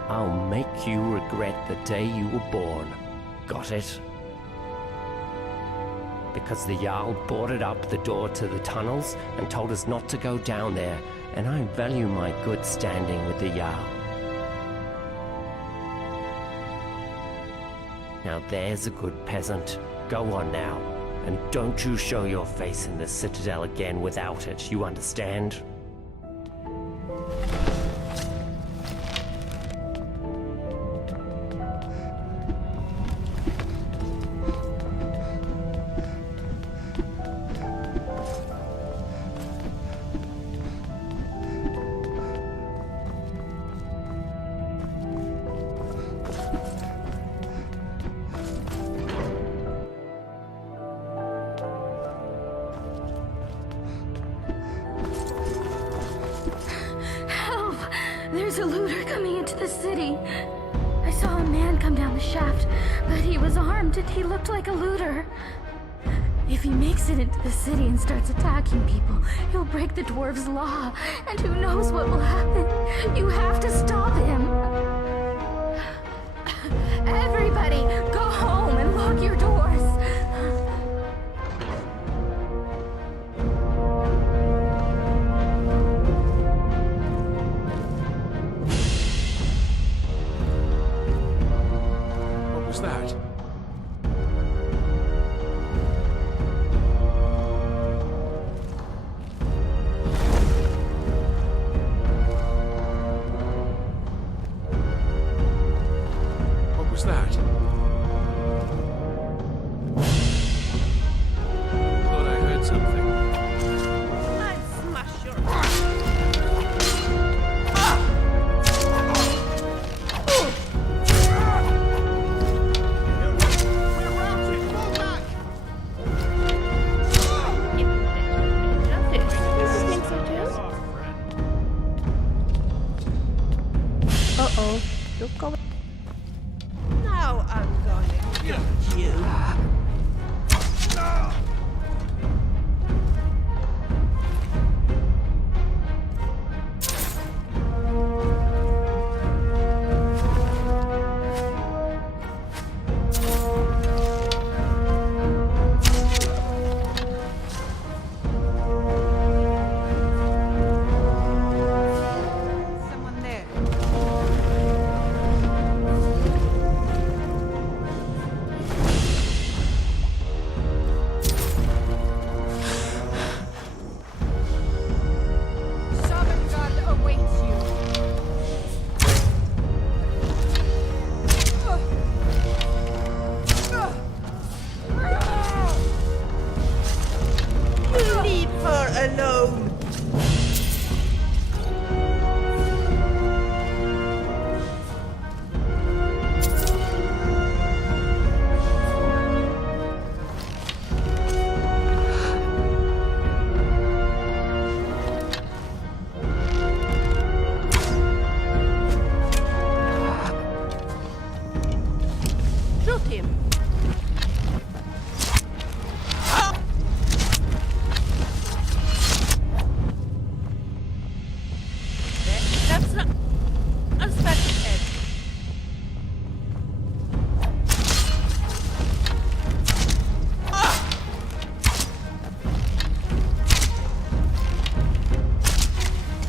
I'll make you regret the day you were born. Got it? Because the Jarl boarded up the door to the tunnels and told us not to go down there, and I value my good standing with the Jarl. Now there's a good peasant. Go on now, and don't you show your face in the Citadel again without it, you understand? There's a looter coming into the city. I saw a man come down the shaft, but he was armed and he looked like a looter. If he makes it into the city and starts attacking people, he'll break the dwarves' law, and who knows what will happen. You have to stop him. Everybody, go home. that? Thought I heard something. I'll smash your... Uh-oh. Look over. Now I'm gonna get you. Someone there. Sovngarde awaits you. Leave her alone. Shoot him. That's not... Unspecial head.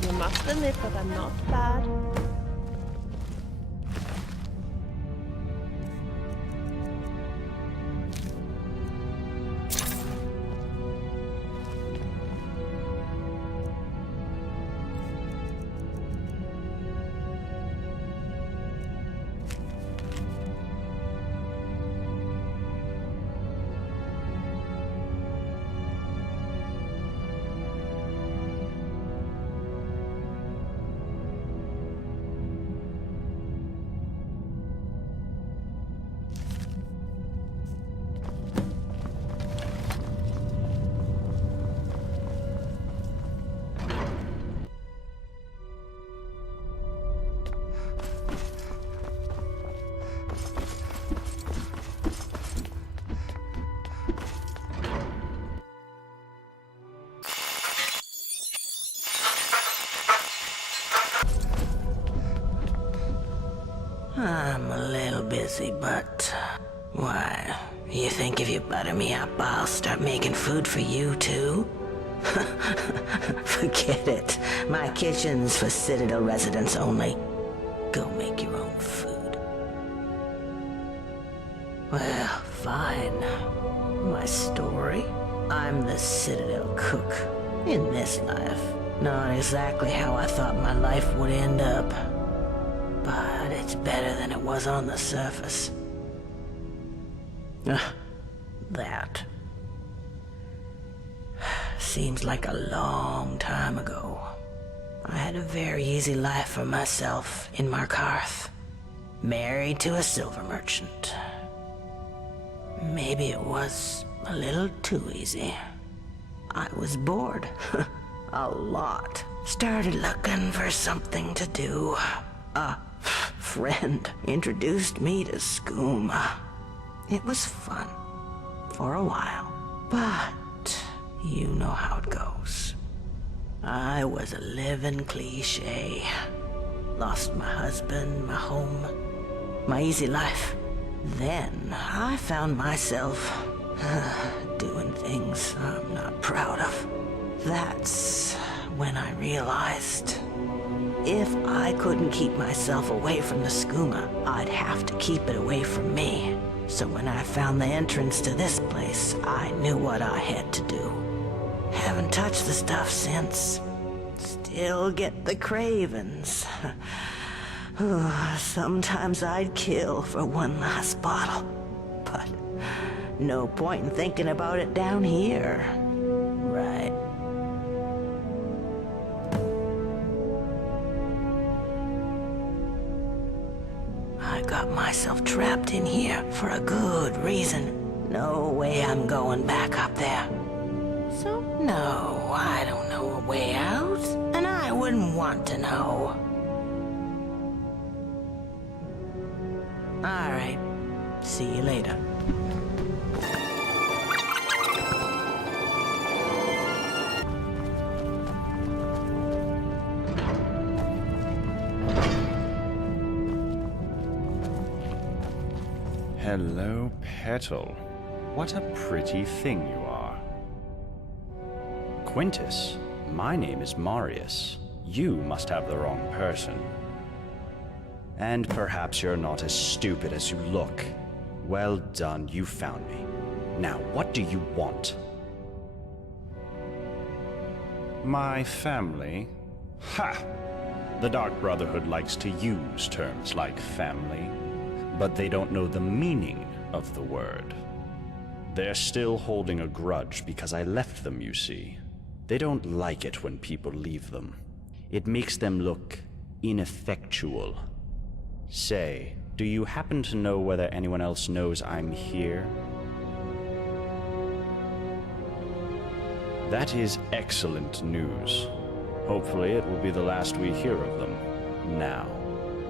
You must admit that I'm not bad. I'm a little busy, but... Why, you think if you butter me up, I'll start making food for you, too? Forget it. My kitchen's for Citadel residents only. Go make your own food. Well, fine. My story? I'm the Citadel cook. In this life. Not exactly how I thought my life would end up. But it's better than it was on the surface. That. Seems like a long time ago. I had a very easy life for myself in Markarth. Married to a silver merchant. Maybe it was a little too easy. I was bored. A lot. Started looking for something to do. A friend introduced me to skooma. It was fun. For a while. But you know how it goes. I was a living cliche. Lost my husband, my home, my easy life. Then I found myself doing things I'm not proud of. That's when I realized if I couldn't keep myself away from the skooma, I'd have to keep it away from me. So when I found the entrance to this place, I knew what I had to do. Haven't touched the stuff since. Still get the cravings. Sometimes I'd kill for one last bottle, but no point in thinking about it down here. Right. I got myself trapped in here for a good reason. No way I'm going back up there. So, no, I don't know a way out, and I wouldn't want to know. All right. See you later. Hello, Petal. What a pretty thing you are. Quintus, my name is Marius. You must have the wrong person. And perhaps you're not as stupid as you look. Well done, you found me. Now, what do you want? My family? Ha! The Dark Brotherhood likes to use terms like family, but they don't know the meaning of the word. They're still holding a grudge because I left them, you see. They don't like it when people leave them. It makes them look ineffectual. Say, do you happen to know whether anyone else knows I'm here? That is excellent news. Hopefully it will be the last we hear of them. Now,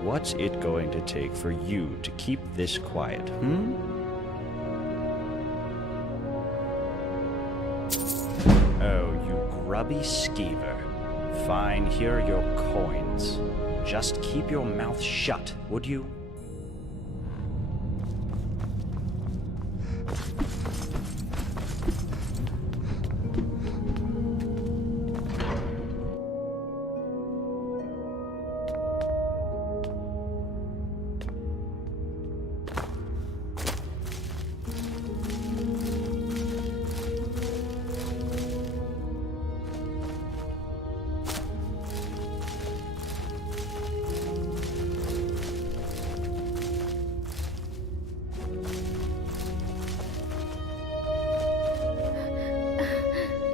what's it going to take for you to keep this quiet, Oh, you grubby skeever. Fine, here are your coins. Just keep your mouth shut, would you?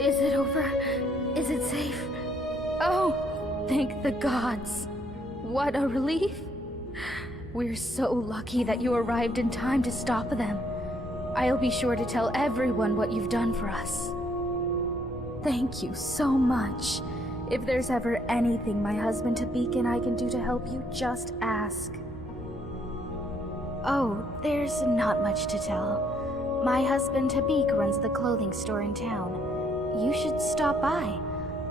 Is it over? Is it safe? Oh, thank the gods. What a relief. We're so lucky that you arrived in time to stop them. I'll be sure to tell everyone what you've done for us. Thank you so much. If there's ever anything my husband Tabik and I can do to help you, just ask. Oh, there's not much to tell. My husband Tabik runs the clothing store in town. You should stop by.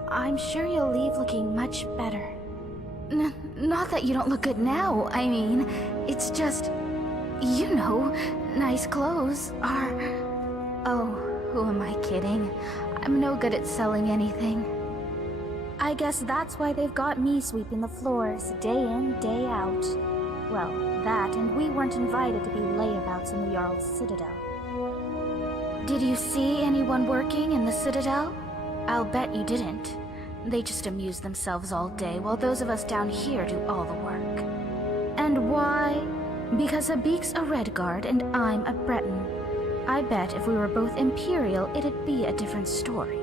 I'm sure you'll leave looking much better. Not that you don't look good now, I mean, it's just, you know, nice clothes are... Oh, who am I kidding? I'm no good at selling anything. I guess that's why they've got me sweeping the floors day in, day out. Well, that, and we weren't invited to be layabouts in the Jarl's Citadel. Did you see anyone working in the Citadel? I'll bet you didn't. They just amuse themselves all day while those of us down here do all the work. And why? Because Habik's a Redguard and I'm a Breton. I bet if we were both Imperial, it'd be a different story.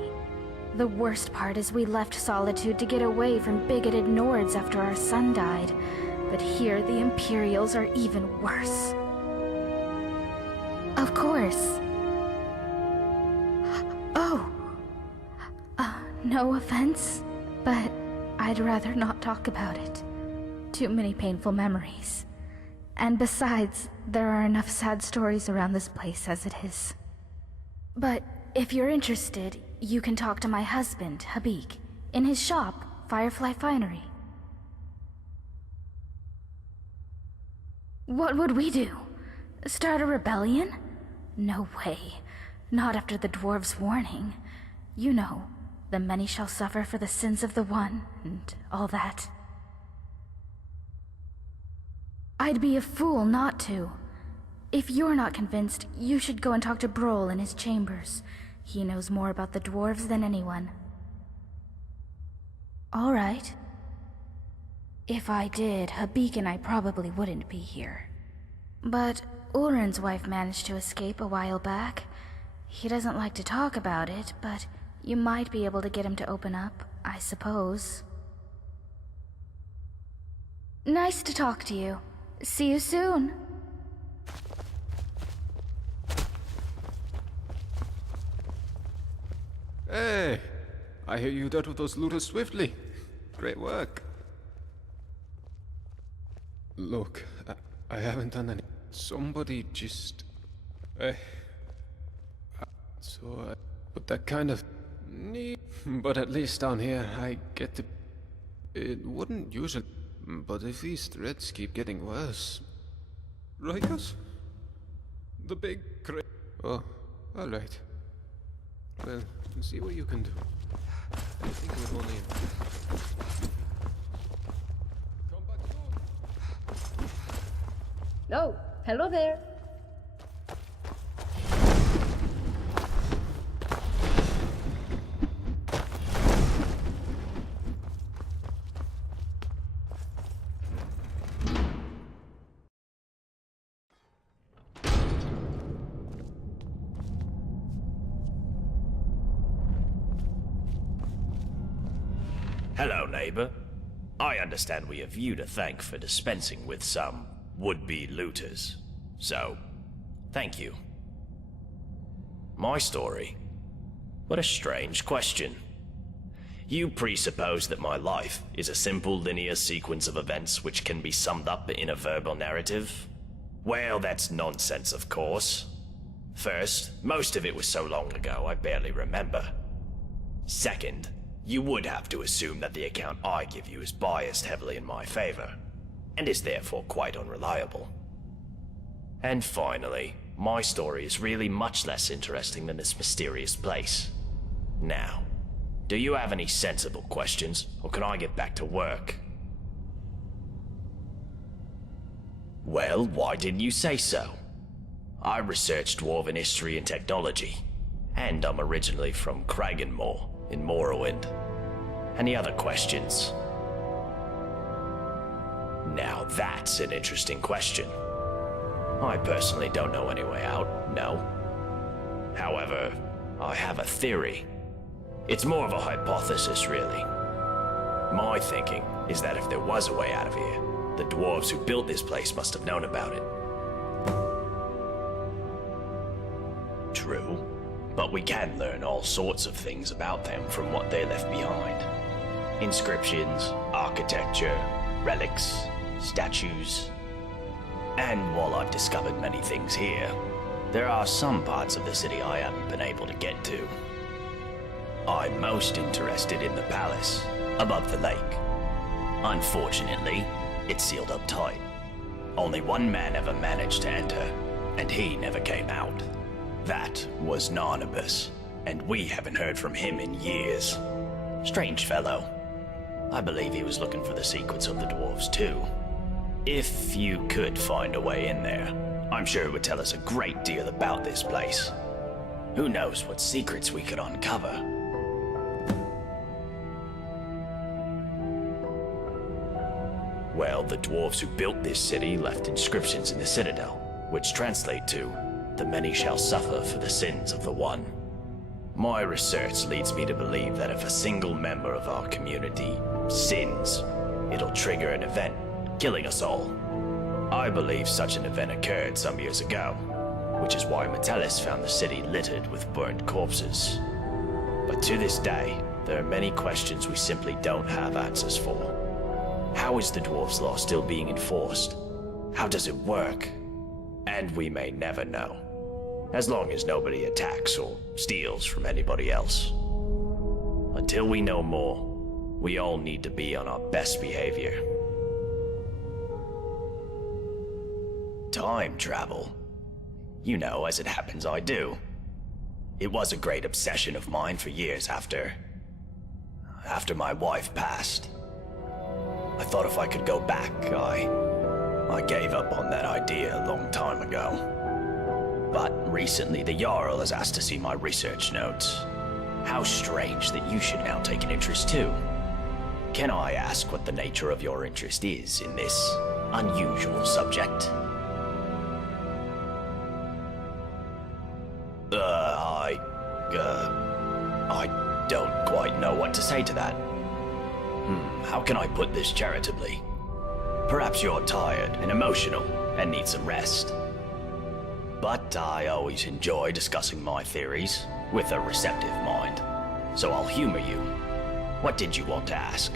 The worst part is we left Solitude to get away from bigoted Nords after our son died. But here the Imperials are even worse. Of course. Oh. No offense, but I'd rather not talk about it. Too many painful memories. And besides, there are enough sad stories around this place as it is. But if you're interested, you can talk to my husband, Habik, in his shop, Firefly Finery. What would we do? Start a rebellion? No way. Not after the dwarves' warning. You know, the many shall suffer for the sins of the one, and all that. I'd be a fool not to. If you're not convinced, you should go and talk to Brohl in his chambers. He knows more about the dwarves than anyone. All right. If I did, Habik and I probably wouldn't be here. But Ulrin's wife managed to escape a while back. He doesn't like to talk about it, but you might be able to get him to open up, I suppose. Nice to talk to you. See you soon. Hey, I hear you dealt with those looters swiftly. Great work. Look, I haven't done any. Somebody just. But that kind of. But at least down here, I get to. It wouldn't usually. But if these threats keep getting worse. Right, Gus? The big Oh, alright. Well, see what you can do. I think we're only in. Come back soon. Oh, hello there. Hello, neighbor. I understand we have you to thank for dispensing with some would-be looters. So, thank you. My story? What a strange question. You presuppose that my life is a simple linear sequence of events which can be summed up in a verbal narrative? Well, that's nonsense, of course. First, most of it was so long ago I barely remember. Second, you would have to assume that the account I give you is biased heavily in my favor, and is therefore quite unreliable. And finally, my story is really much less interesting than this mysterious place. Now, do you have any sensible questions, or can I get back to work? Well, why didn't you say so? I researched Dwarven history and technology, and I'm originally from Kragenmoor in Morrowind. Any other questions? Now that's an interesting question. I personally don't know any way out, no. However, I have a theory. It's more of a hypothesis, really. My thinking is that if there was a way out of here, the dwarves who built this place must have known about it. True. But we can learn all sorts of things about them from what they left behind. Inscriptions, architecture, relics, statues. And while I've discovered many things here, there are some parts of the city I haven't been able to get to. I'm most interested in the palace, above the lake. Unfortunately, it's sealed up tight. Only one man ever managed to enter, and he never came out. That was Narnabas, and we haven't heard from him in years. Strange fellow. I believe he was looking for the secrets of the dwarves too. If you could find a way in there, I'm sure it would tell us a great deal about this place. Who knows what secrets we could uncover. Well, the dwarves who built this city left inscriptions in the citadel, which translate to, "The many shall suffer for the sins of the one." My research leads me to believe that if a single member of our community sins, it'll trigger an event, killing us all. I believe such an event occurred some years ago, which is why Metellus found the city littered with burnt corpses. But to this day, there are many questions we simply don't have answers for. How is the dwarves' law still being enforced? How does it work? And we may never know. As long as nobody attacks or steals from anybody else. Until we know more, we all need to be on our best behavior. Time travel. You know, as it happens, I do. It was a great obsession of mine for years after my wife passed. I thought if I could go back, I gave up on that idea a long time ago. But recently the Jarl has asked to see my research notes. How strange that you should now take an interest too. Can I ask what the nature of your interest is in this unusual subject? I don't quite know what to say to that. How can I put this charitably? Perhaps you're tired and emotional and need some rest. But I always enjoy discussing my theories with a receptive mind. So I'll humor you. What did you want to ask?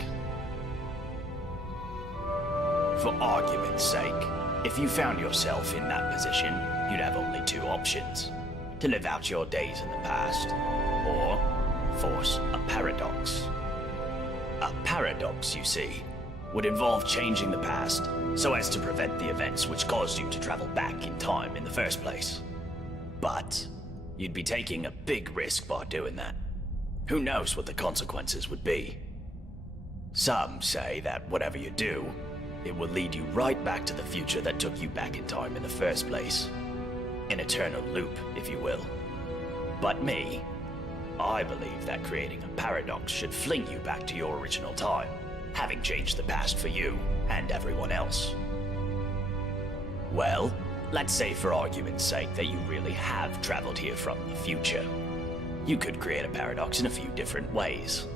For argument's sake, if you found yourself in that position, you'd have only two options. To live out your days in the past, or force a paradox. A paradox, you see, would involve changing the past so as to prevent the events which caused you to travel back in time in the first place. But you'd be taking a big risk by doing that. Who knows what the consequences would be? Some say that whatever you do, it will lead you right back to the future that took you back in time in the first place. An eternal loop, if you will. But me, I believe that creating a paradox should fling you back to your original time, having changed the past for you and everyone else. Well, let's say for argument's sake that you really have traveled here from the future. You could create a paradox in a few different ways.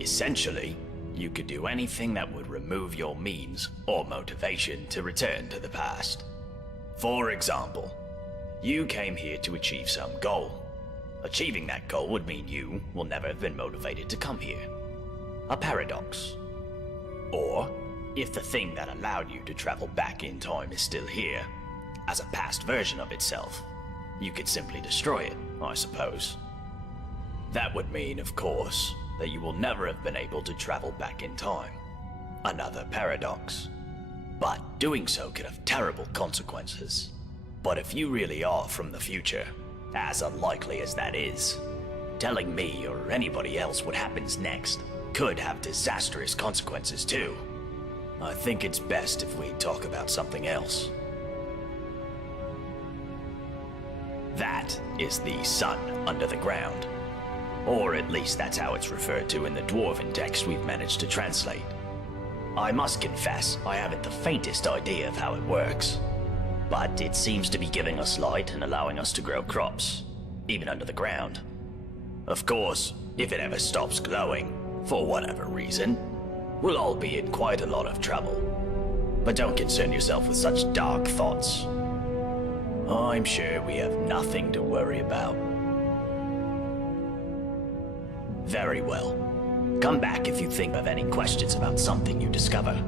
Essentially, you could do anything that would remove your means or motivation to return to the past. For example, you came here to achieve some goal. Achieving that goal would mean you will never have been motivated to come here. A paradox. Or, if the thing that allowed you to travel back in time is still here, as a past version of itself, you could simply destroy it, I suppose. That would mean, of course, that you will never have been able to travel back in time. Another paradox. But doing so could have terrible consequences. But if you really are from the future, as unlikely as that is, telling me or anybody else what happens next could have disastrous consequences too. I think it's best if we talk about something else. That is the sun under the ground. Or at least that's how it's referred to in the Dwarven text we've managed to translate. I must confess, I haven't the faintest idea of how it works. But it seems to be giving us light and allowing us to grow crops, even under the ground. Of course, if it ever stops glowing, for whatever reason, we'll all be in quite a lot of trouble. But don't concern yourself with such dark thoughts. I'm sure we have nothing to worry about. Very well. Come back if you think of any questions about something you discover.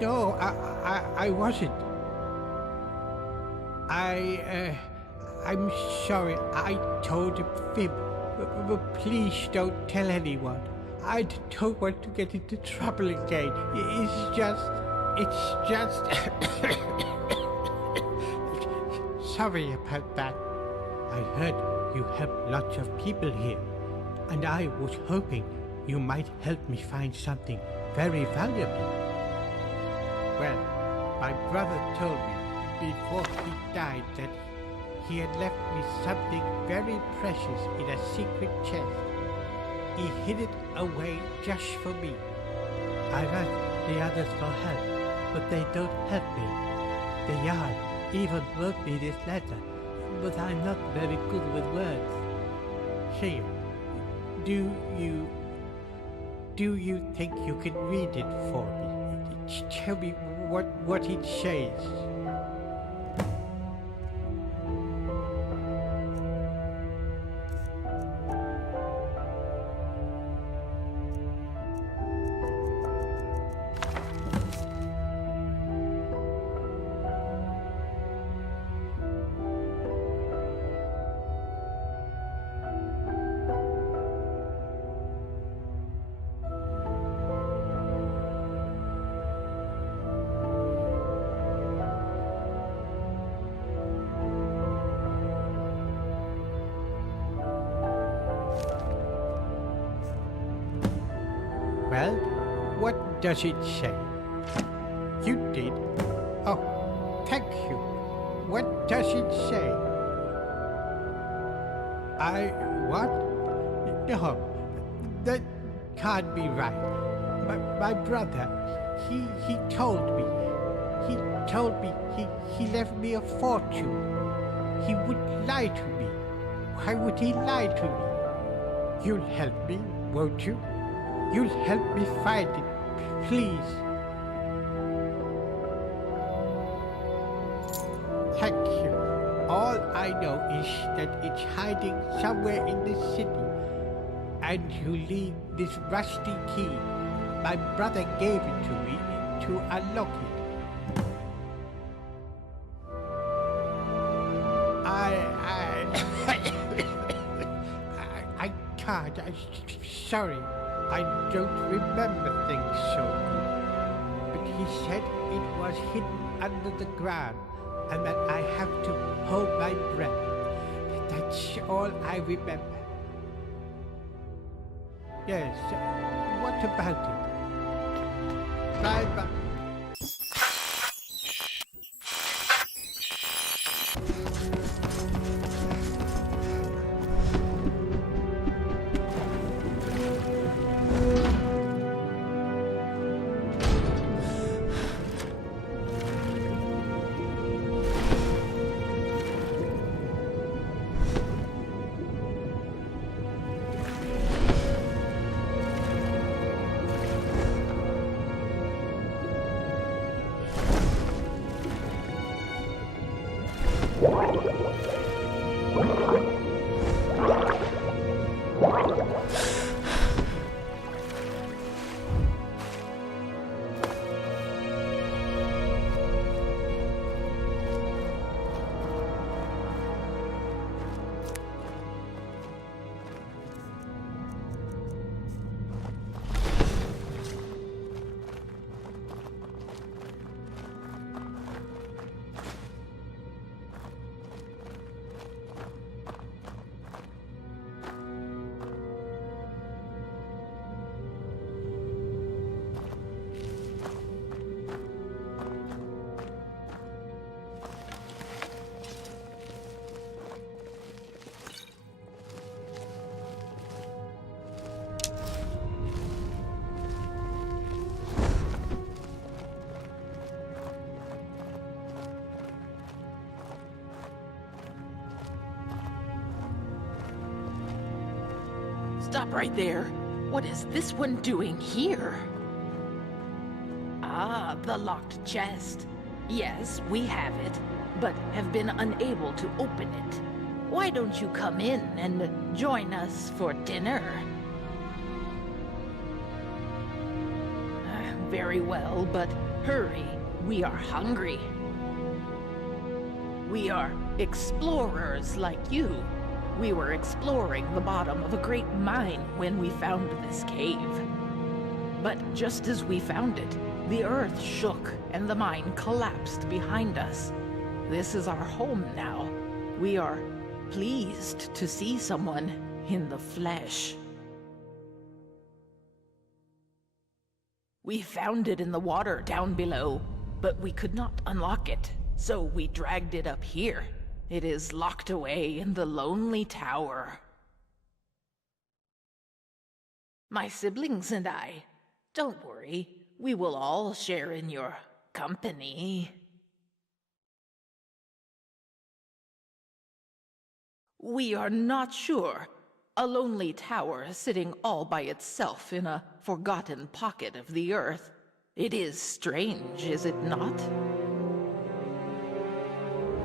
No, I wasn't. I'm sorry, I told a fib. But please don't tell anyone. I don't want to get into trouble again. It's just... Sorry about that. I heard you help lots of people here, and I was hoping you might help me find something very valuable. Well, my brother told me before he died that he had left me something very precious in a secret chest. He hid it away just for me. I've asked the others for help, but they don't help me. The Jarl even wrote me this letter, but I'm not very good with words. Here, do you think you can read it for me? Tell me what it says. Well, what does it say? You did? Oh, thank you. What does it say? What? No, that can't be right. My brother, he told me. He left me a fortune. He wouldn't lie to me. Why would he lie to me? You'll help me, won't you? You'll help me find it, please. Thank you. All I know is that it's hiding somewhere in the city. And you need this rusty key. My brother gave it to me to unlock it. I can't. Sorry. I don't remember things so good. But he said it was hidden under the ground and that I have to hold my breath. That's all I remember. Yes, what about it? Bye-bye. Stop right there. What is this one doing here? Ah, the locked chest. Yes, we have it, but have been unable to open it. Why don't you come in and join us for dinner? Very well, but hurry. We are hungry. We are explorers like you. We were exploring the bottom of a great mine when we found this cave. But just as we found it, the earth shook and the mine collapsed behind us. This is our home now. We are pleased to see someone in the flesh. We found it in the water down below, but we could not unlock it, so we dragged it up here. It is locked away in the lonely tower. My siblings and I, don't worry, we will all share in your company. We are not sure. A lonely tower sitting all by itself in a forgotten pocket of the earth. It is strange, is it not?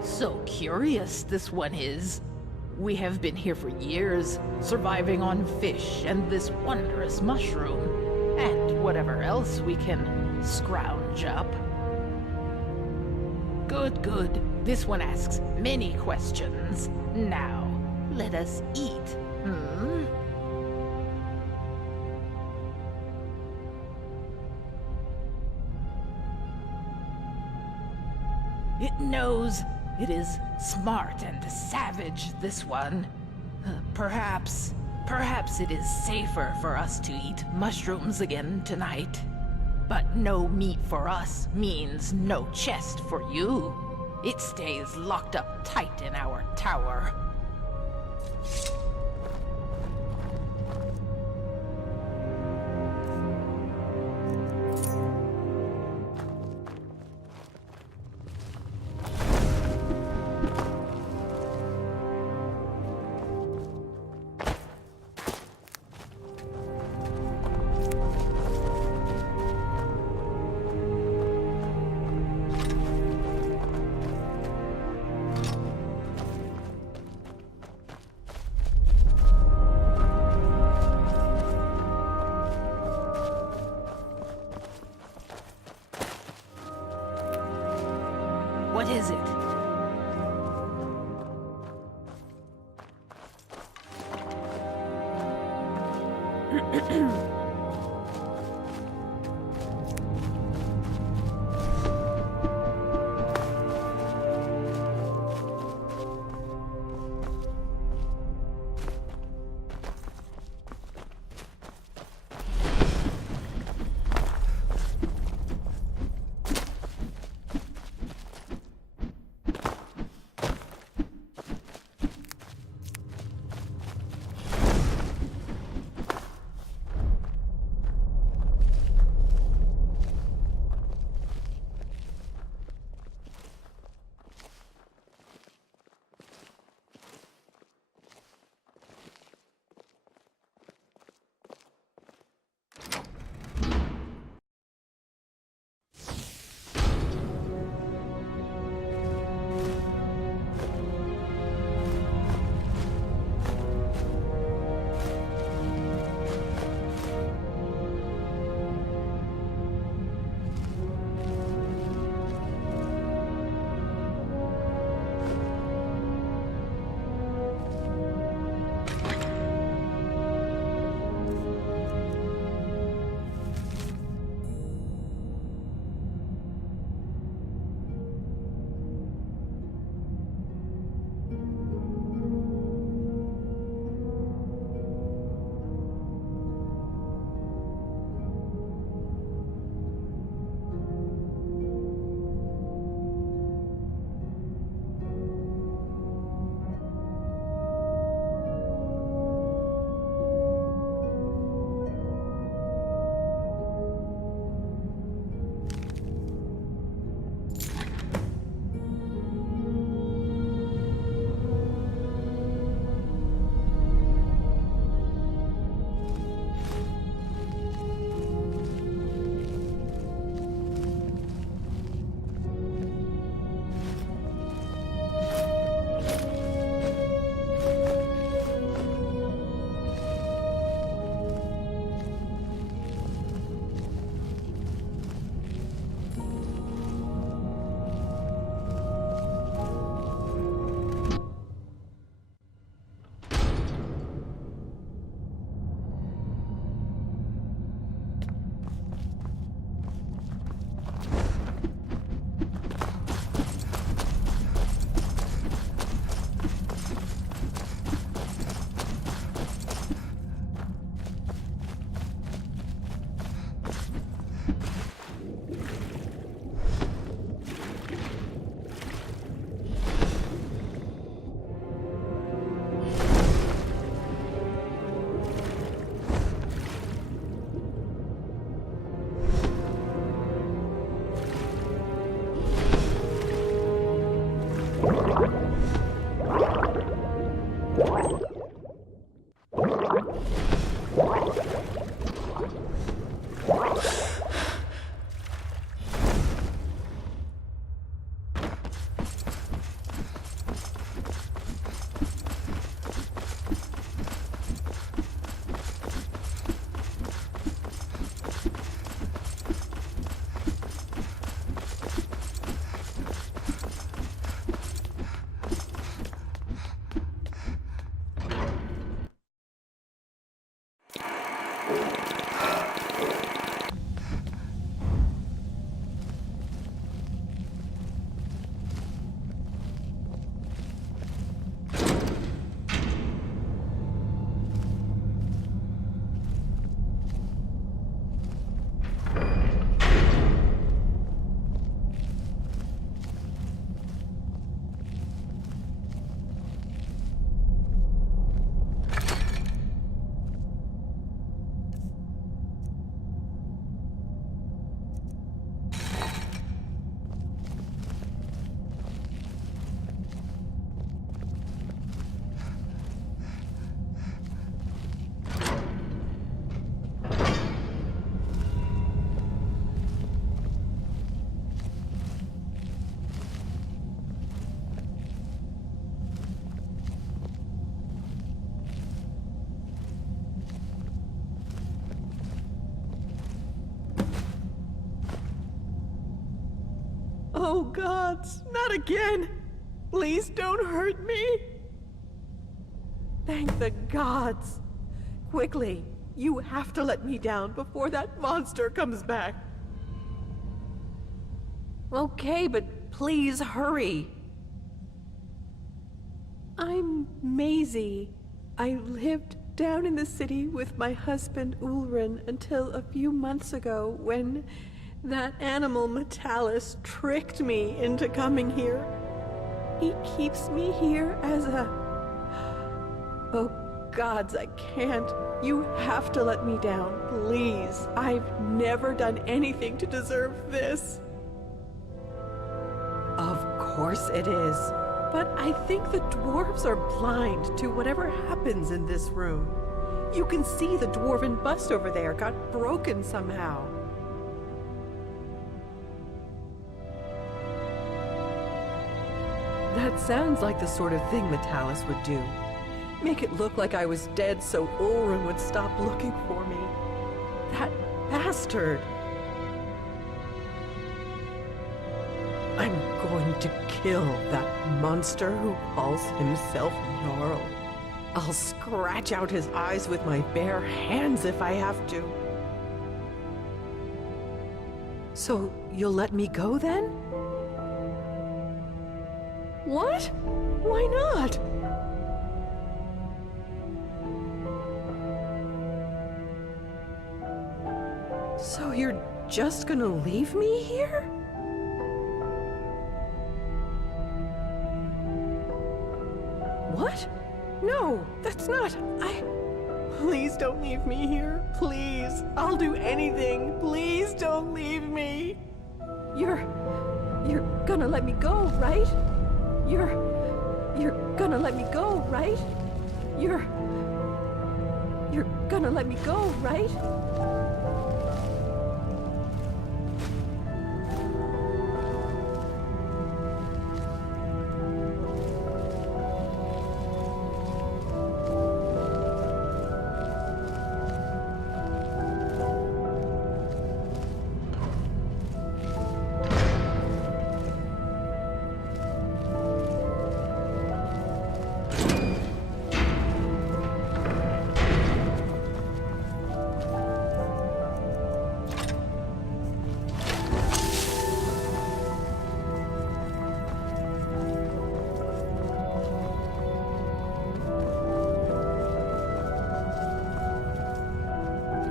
So curious this one is. We have been here for years, surviving on fish and this wondrous mushroom, and whatever else we can scrounge up. Good, good. This one asks many questions. Now, let us eat. It knows. It is smart and savage, this one. Perhaps it is safer for us to eat mushrooms again tonight. But no meat for us means no chest for you. It stays locked up tight in our tower. What is it? Oh, gods, not again! Please don't hurt me! Thank the gods! Quickly, you have to let me down before that monster comes back. Okay, but please hurry. I'm Maisie. I lived down in the city with my husband Ulrin until a few months ago when that animal Metalis tricked me into coming here. He keeps me here as a... Oh gods, I can't. You have to let me down, please. I've never done anything to deserve this. Of course it is. But I think the dwarves are blind to whatever happens in this room. You can see the dwarven bust over there got broken somehow. That sounds like the sort of thing Metalis would do. Make it look like I was dead so Ulrin would stop looking for me. That bastard! I'm going to kill that monster who calls himself Jarl. I'll scratch out his eyes with my bare hands if I have to. So, you'll let me go then? What? Why not? So you're just gonna leave me here? What? No, that's not... Please don't leave me here. Please. I'll do anything. Please don't leave me. You're gonna let me go, right? You're gonna let me go, right? You're gonna let me go, right?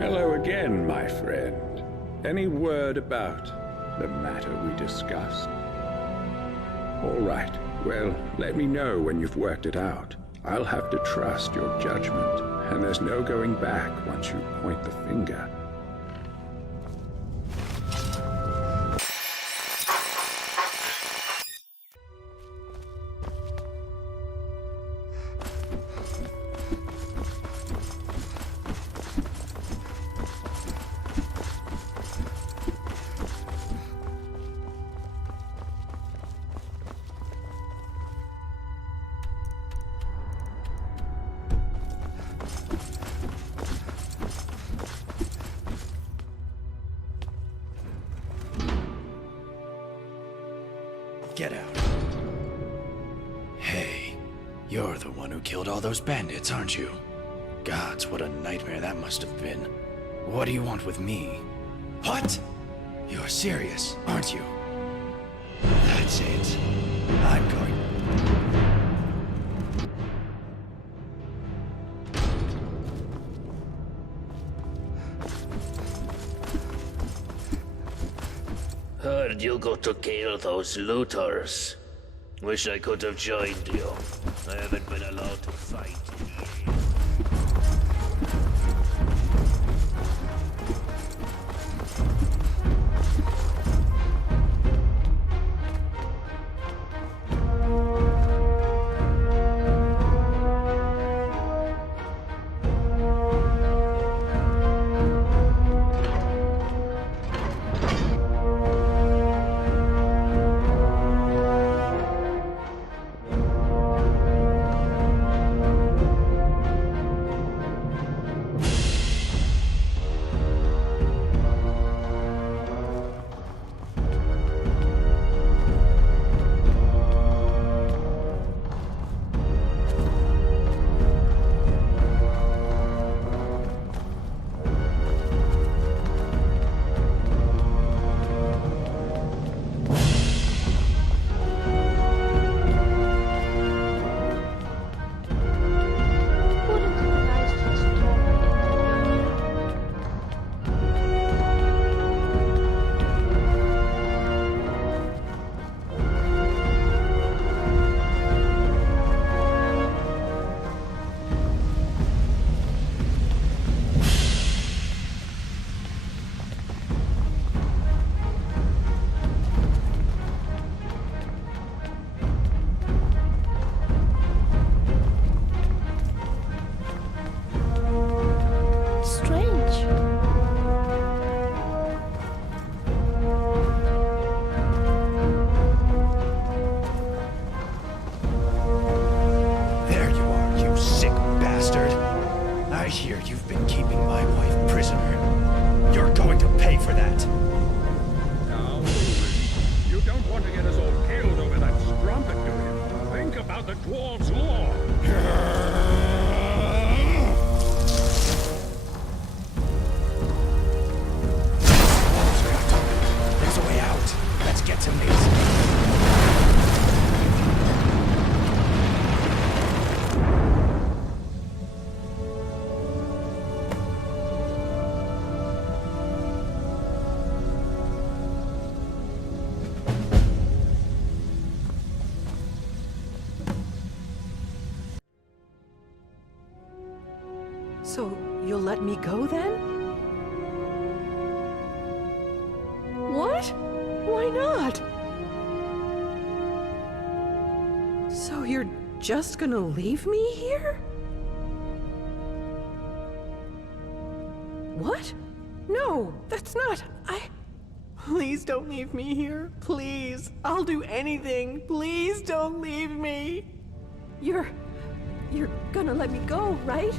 Hello again, my friend. Any word about the matter we discussed? All right. Well, let me know when you've worked it out. I'll have to trust your judgment, and there's no going back once you point the finger. Get out. Hey, you're the one who killed all those bandits, aren't you? Gods, what a nightmare that must have been. What do you want with me? What? You're serious, aren't you? That's it. I'm going... Heard you got to kill those looters. Wish I could have joined you. I haven't been allowed to fight in years. So, you'll let me go then? What? Why not? So you're just gonna leave me here? What? No, that's not... Please don't leave me here. Please. I'll do anything. Please don't leave me. You're gonna let me go, right?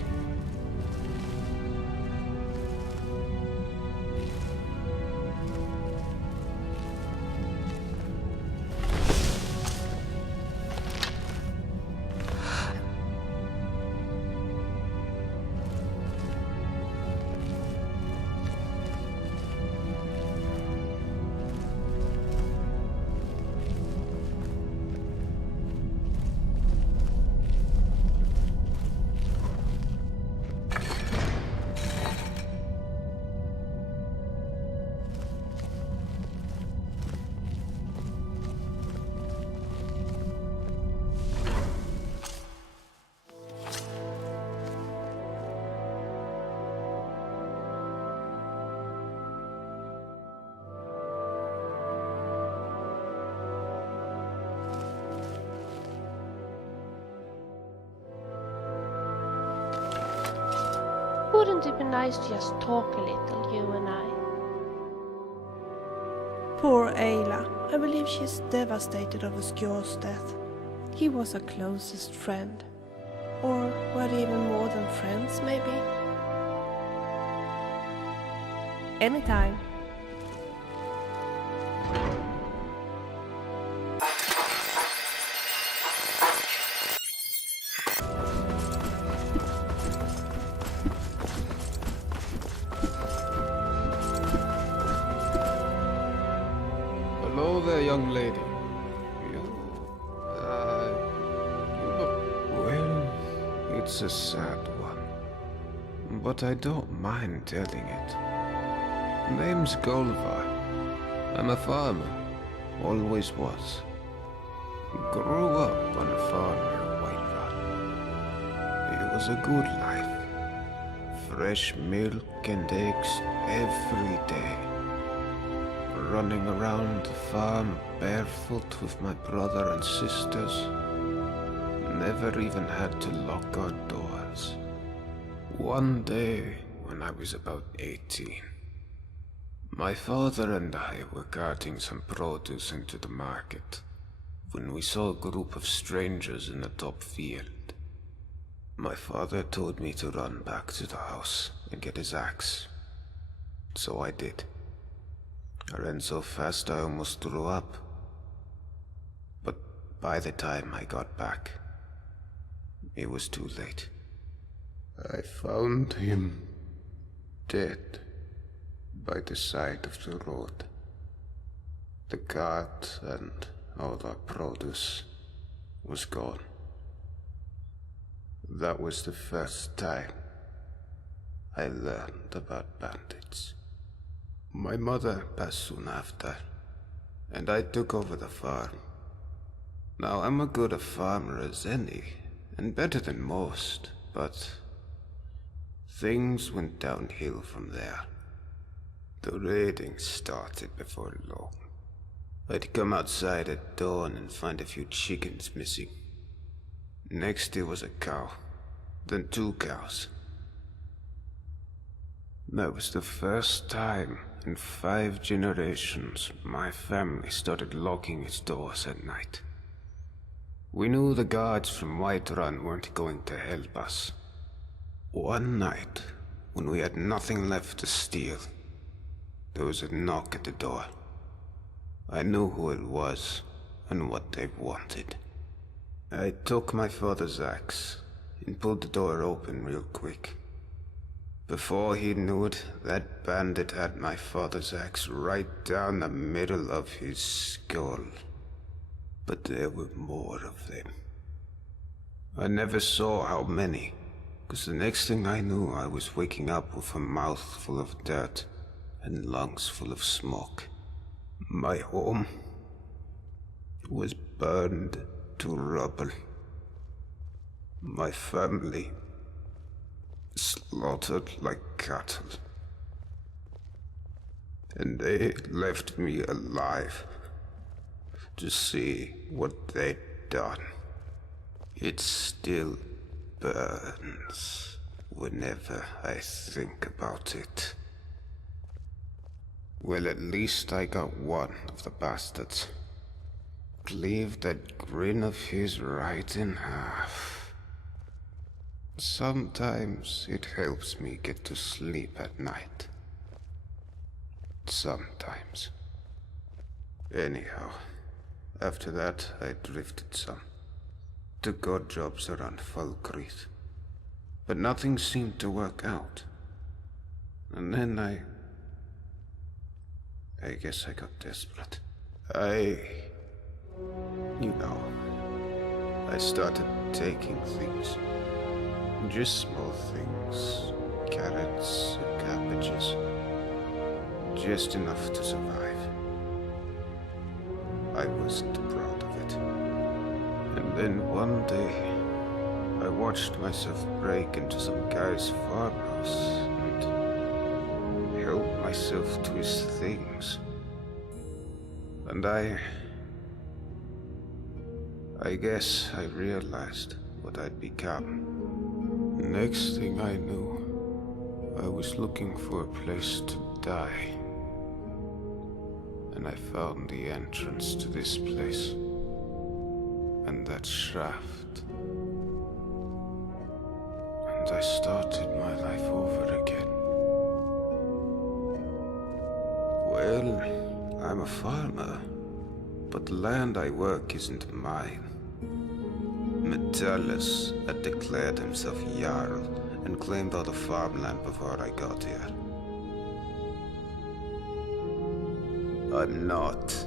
Wouldn't it be nice to just talk a little, you and I? Poor Ayla. I believe she's devastated over Skjor's death. He was her closest friend. Or were they even more than friends, maybe? Anytime. there, young lady. Well, it's a sad one. But I don't mind telling it. Name's Golvar. I'm a farmer. Always was. Grew up on a farm near Whiterun. It was a good life. Fresh milk and eggs every day. Running around the farm barefoot with my brother and sisters. Never even had to lock our doors. One day, when I was about 18, my father and I were carting some produce into the market when we saw a group of strangers in the top field. My father told me to run back to the house and get his axe. So I did. I ran so fast I almost threw up. But by the time I got back, it was too late. I found him dead by the side of the road. The cart and all our produce was gone. That was the first time I learned about bandits. My mother passed soon after, and I took over the farm. Now, I'm as good a farmer as any, and better than most, but things went downhill from there. The raiding started before long. I'd come outside at dawn and find a few chickens missing. Next it was a cow, then 2 cows. That was the first time in 5 generations my family started locking its doors at night. We knew the guards from Whiterun weren't going to help us. One night, when we had nothing left to steal, there was a knock at the door. I knew who it was and what they wanted. I took my father's axe and pulled the door open real quick. Before he knew it, that bandit had my father's axe right down the middle of his skull. But there were more of them. I never saw how many, because the next thing I knew I was waking up with a mouth full of dirt and lungs full of smoke. My home was burned to rubble. My family slaughtered like cattle. And they left me alive to see what they'd done. It still burns whenever I think about it. Well, at least I got one of the bastards. Cleaved that grin of his right in half. Sometimes it helps me get to sleep at night. Sometimes. Anyhow, after that I drifted some. Took odd jobs around Falkreath. But nothing seemed to work out. And then I guess I got desperate. I started taking things. Just small things. Carrots and cabbages. Just enough to survive. I wasn't proud of it. And then one day, I watched myself break into some guy's farmhouse and help myself to his things. And I guess I realized what I'd become. Next thing I knew, I was looking for a place to die. And I found the entrance to this place. And that shaft. And I started my life over again. Well, I'm a farmer. But the land I work isn't mine. Metellus had declared himself Jarl and claimed all the farmland before I got here. I'm not.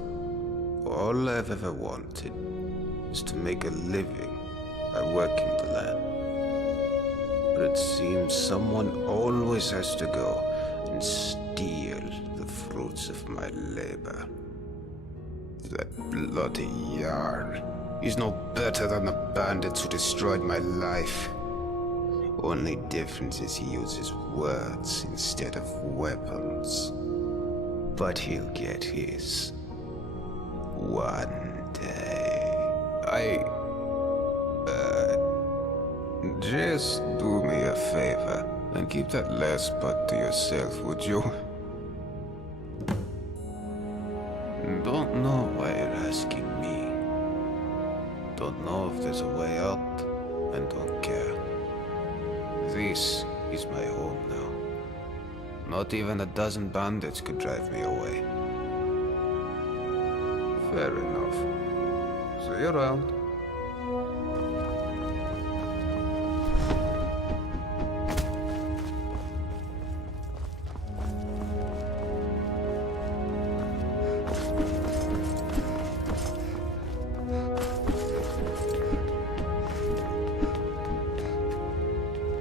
All I've ever wanted is to make a living by working the land. But it seems someone always has to go and steal the fruits of my labor. That bloody Jarl. He's no better than the bandits who destroyed my life. Only difference is he uses words instead of weapons. But he'll get his. One day. Just do me a favor and keep that last part to yourself, would you? Don't know why you're asking me. Don't know if there's a way out, and don't care. This is my home now. Not even a dozen bandits could drive me away. Fair enough. See you around.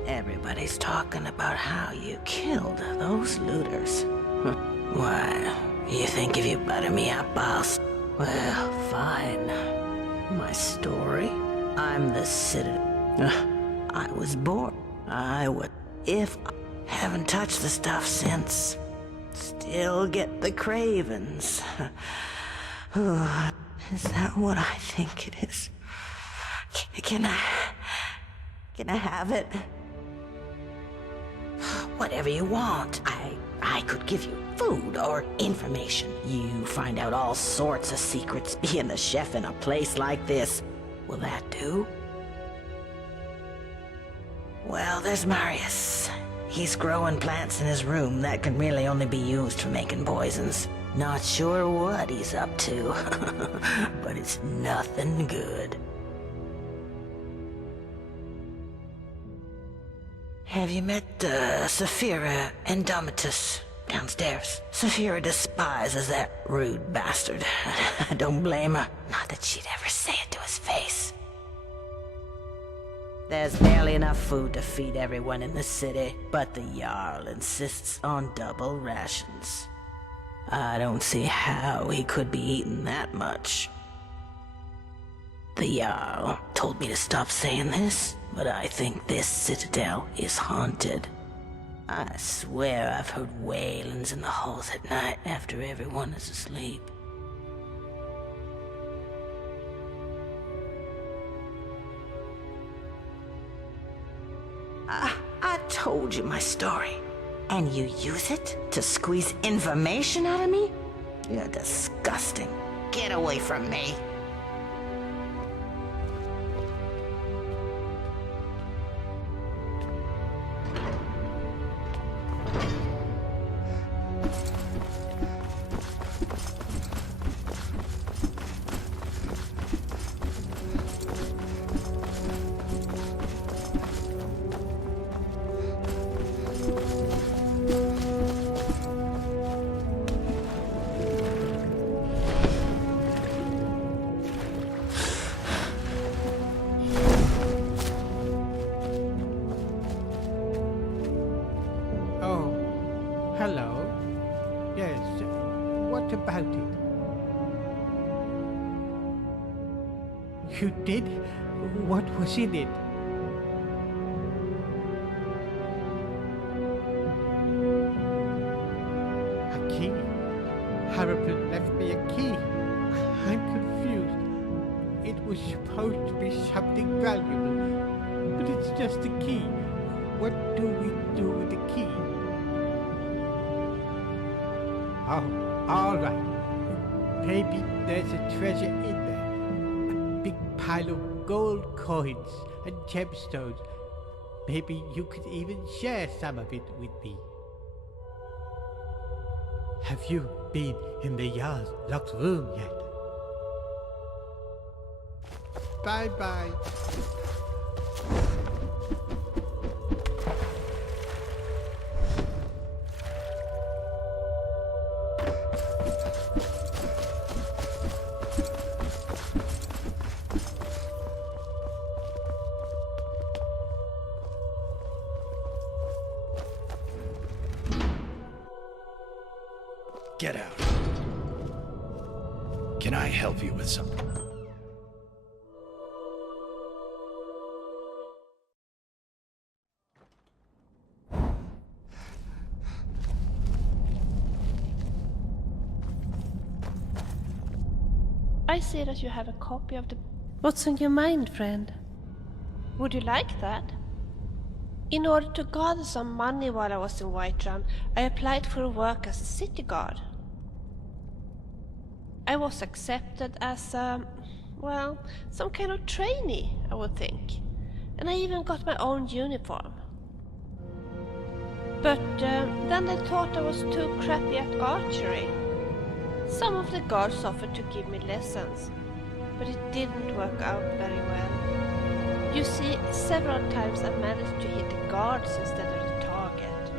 Everybody's talking about how you killed those looters. Why, you think if you butter me up, Well, fine. My story? I'm the Citadel. I was born. I would, if I haven't touched the stuff since. Still get the cravings. Is that what I think it is? Can I have it? Whatever you want. I could give you food or information. You find out all sorts of secrets being the chef in a place like this. Will that do? Well, there's Marius. He's growing plants in his room that can really only be used for making poisons. Not sure what he's up to, but it's nothing good. Have you met Saphira Indomitus downstairs? Saphira despises that rude bastard. I don't blame her. Not that she'd ever say it to his face. There's barely enough food to feed everyone in the city, but the Jarl insists on double rations. I don't see how he could be eating that much. The Jarl told me to stop saying this, but I think this citadel is haunted. I swear I've heard wailings in the halls at night after everyone is asleep. I told you my story, and you use it to squeeze information out of me? You're disgusting. Get away from me. Hello? Yes, what about it? You did? What was in it? A key? Harrison left me a key. I'm confused. It was supposed to be something valuable, but it's just a key. What do we do with the key? Oh, all right. Maybe there's a treasure in there. A big pile of gold coins and gemstones. Maybe you could even share some of it with me. Have you been in the Jarl's locked room yet? Bye-bye. Get out. Can I help you with something? I see that you have a copy of the... What's on your mind, friend? Would you like that? In order to gather some money while I was in Whiterun, I applied for work as a city guard. I was accepted as well, some kind of trainee, I would think. And I even got my own uniform. But then they thought I was too crappy at archery. Some of the guards offered to give me lessons, but it didn't work out very well. You see, several times I managed to hit the guards instead of the target.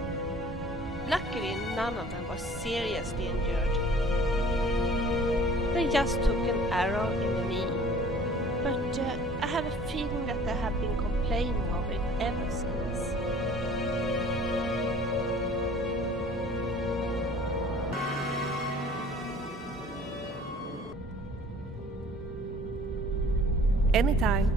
Luckily, none of them was seriously injured. They just took an arrow in the knee, but I have a feeling that they have been complaining of it ever since. Anytime.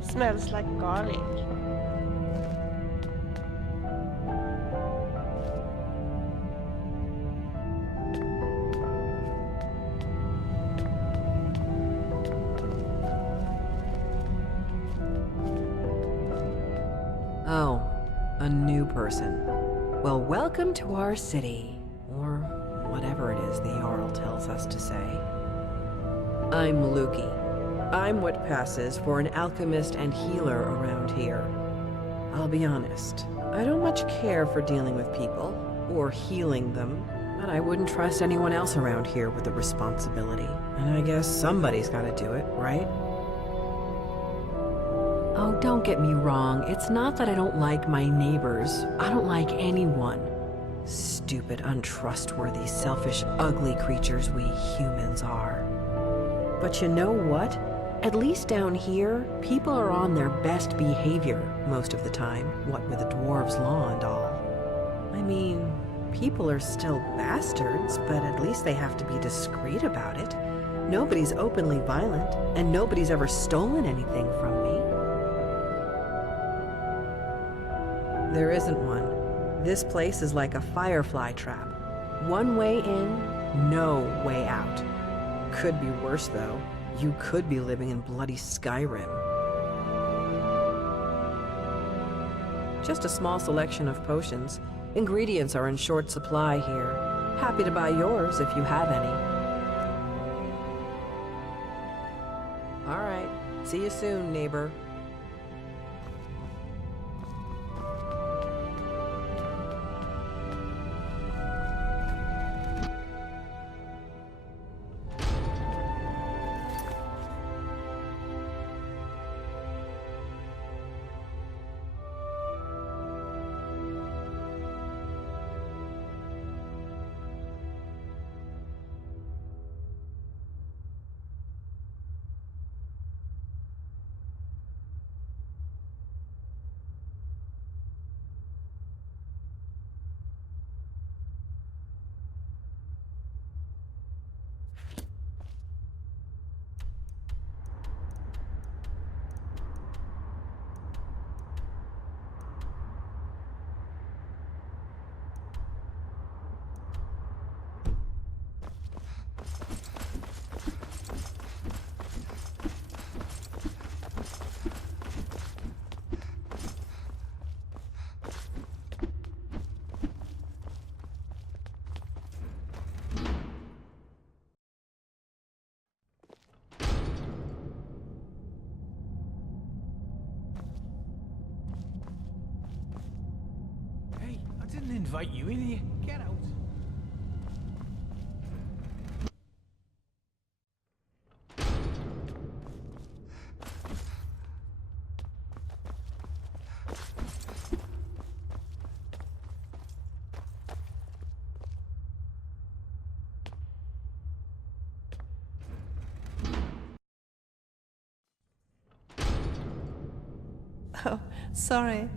Smells like garlic. Oh, a new person. Well, welcome to our city, or whatever it is the Jarl tells us to say. I'm Luki. I'm what passes for an alchemist and healer around here. I'll be honest, I don't much care for dealing with people, or healing them, but I wouldn't trust anyone else around here with the responsibility. And I guess somebody's gotta do it, right? Oh, don't get me wrong. It's not that I don't like my neighbors. I don't like anyone. Stupid, untrustworthy, selfish, ugly creatures we humans are. But you know what? At least down here, people are on their best behavior most of the time, what with the dwarves' law and all. I mean, people are still bastards, but at least they have to be discreet about it. Nobody's openly violent, and nobody's ever stolen anything from me. There isn't one. This place is like a firefly trap. One way in, no way out. Could be worse, though. You could be living in bloody Skyrim. Just a small selection of potions. Ingredients are in short supply here. Happy to buy yours if you have any. All right. See you soon, neighbor. I didn't invite you in here. Get out. Oh, sorry.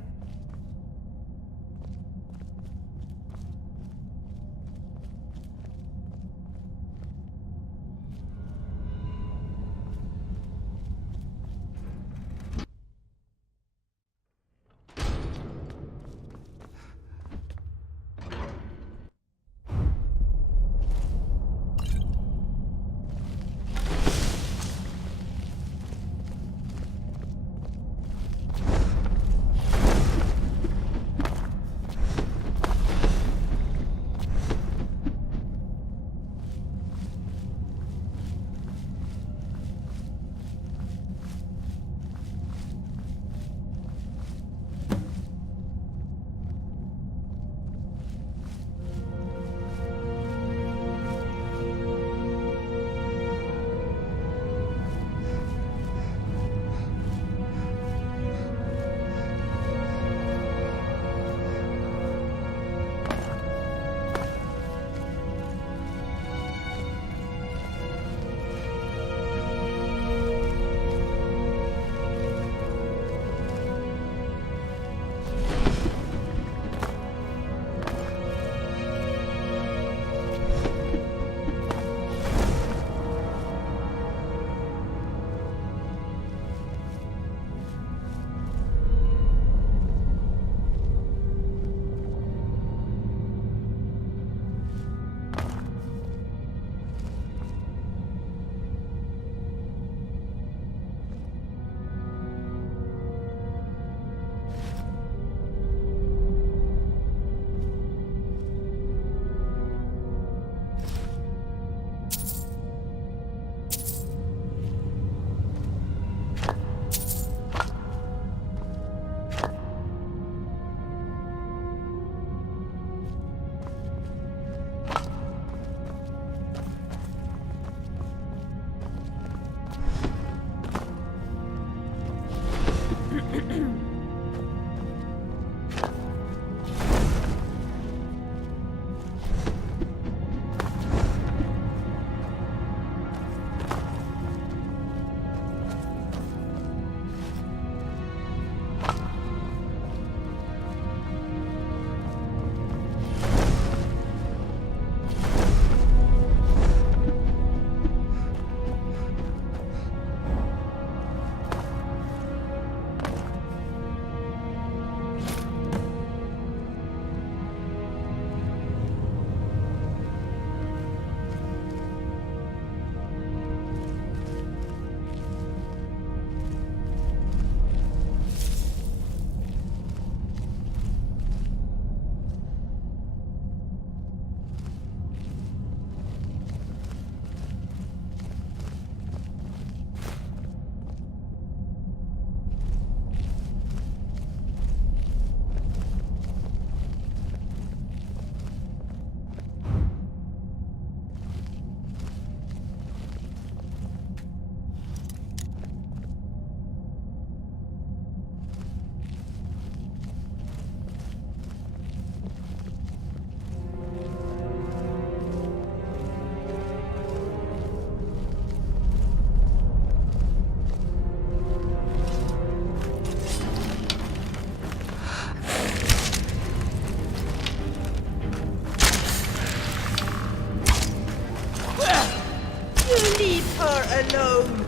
alone!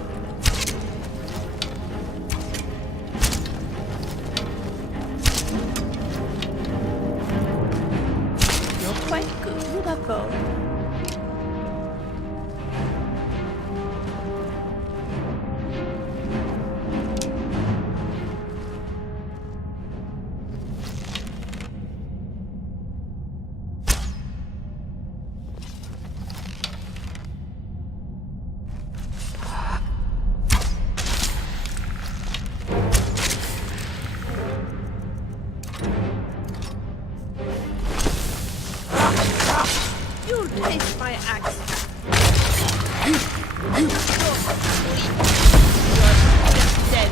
You're quite good with a bow. You'll taste my axe. You're just dead.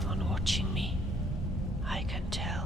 someone watching me. I can tell.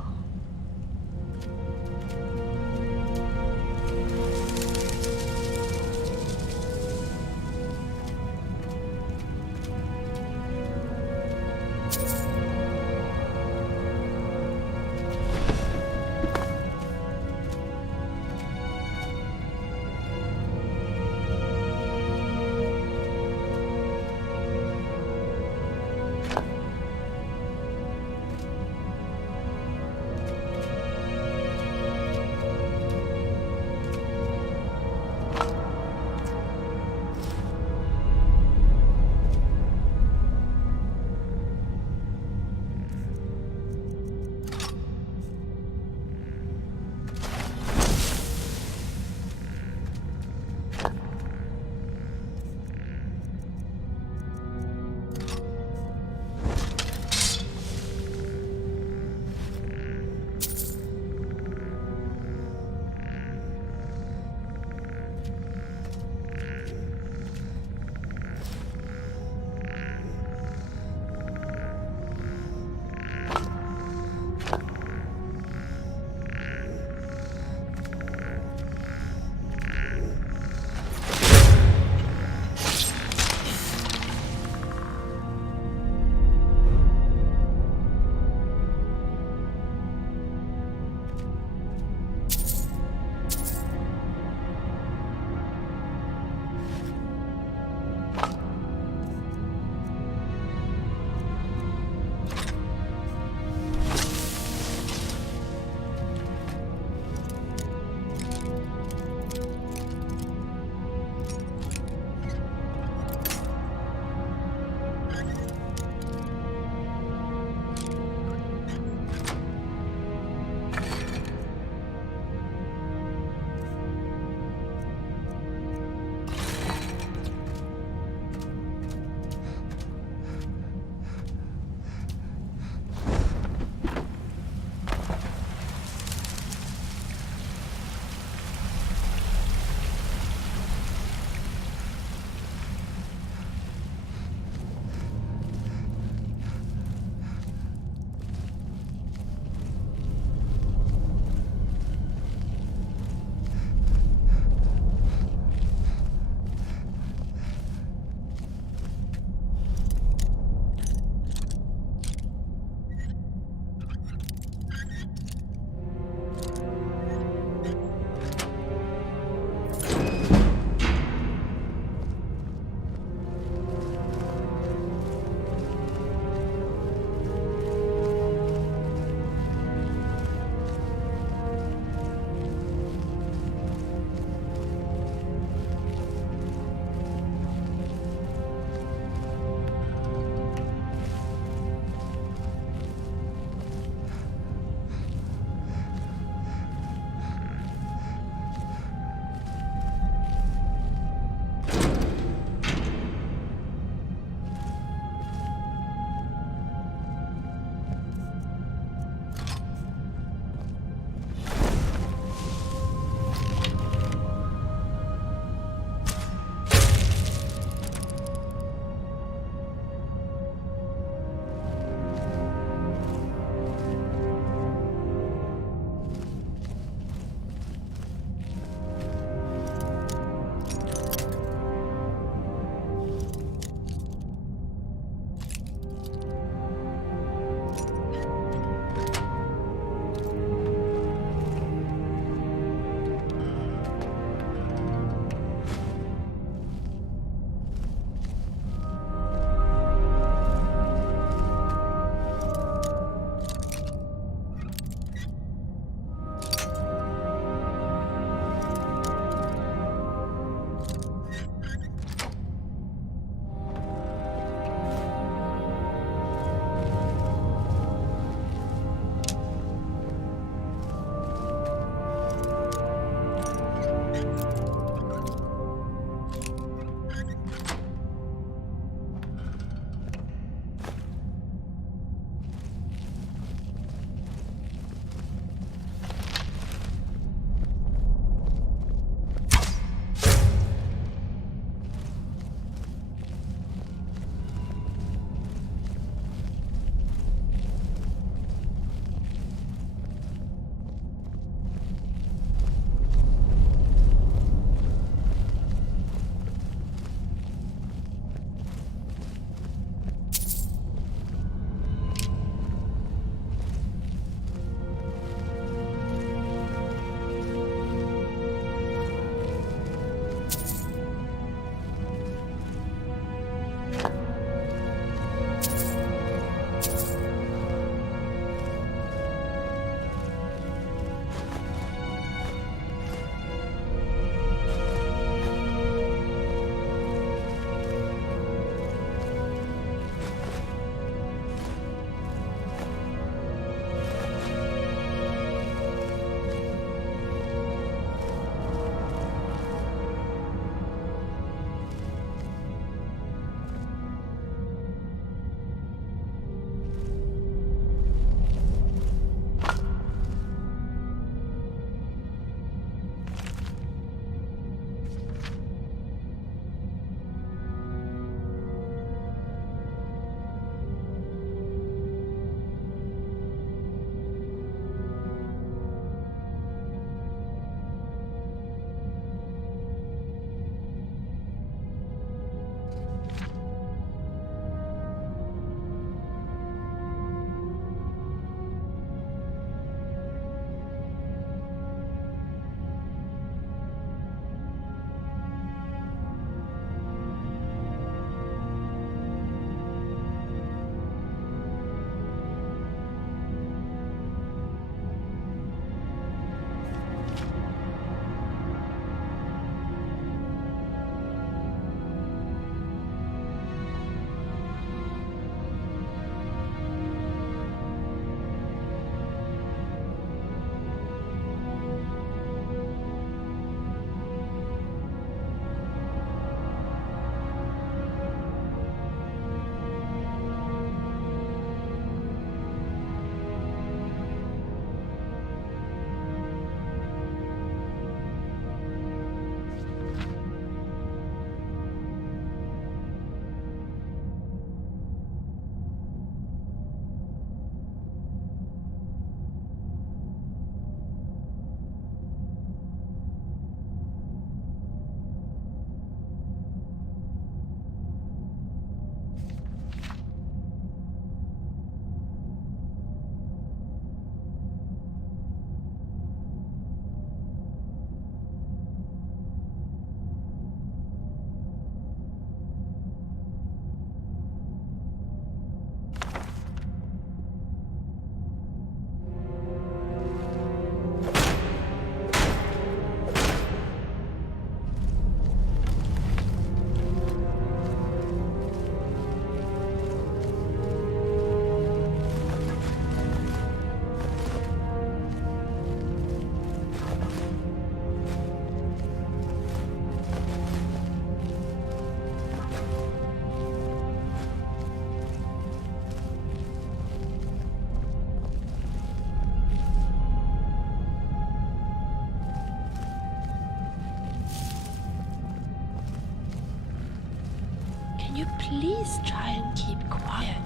please try and keep quiet.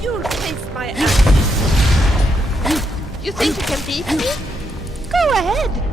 You'll face my ass. You think you can beat me? Go ahead.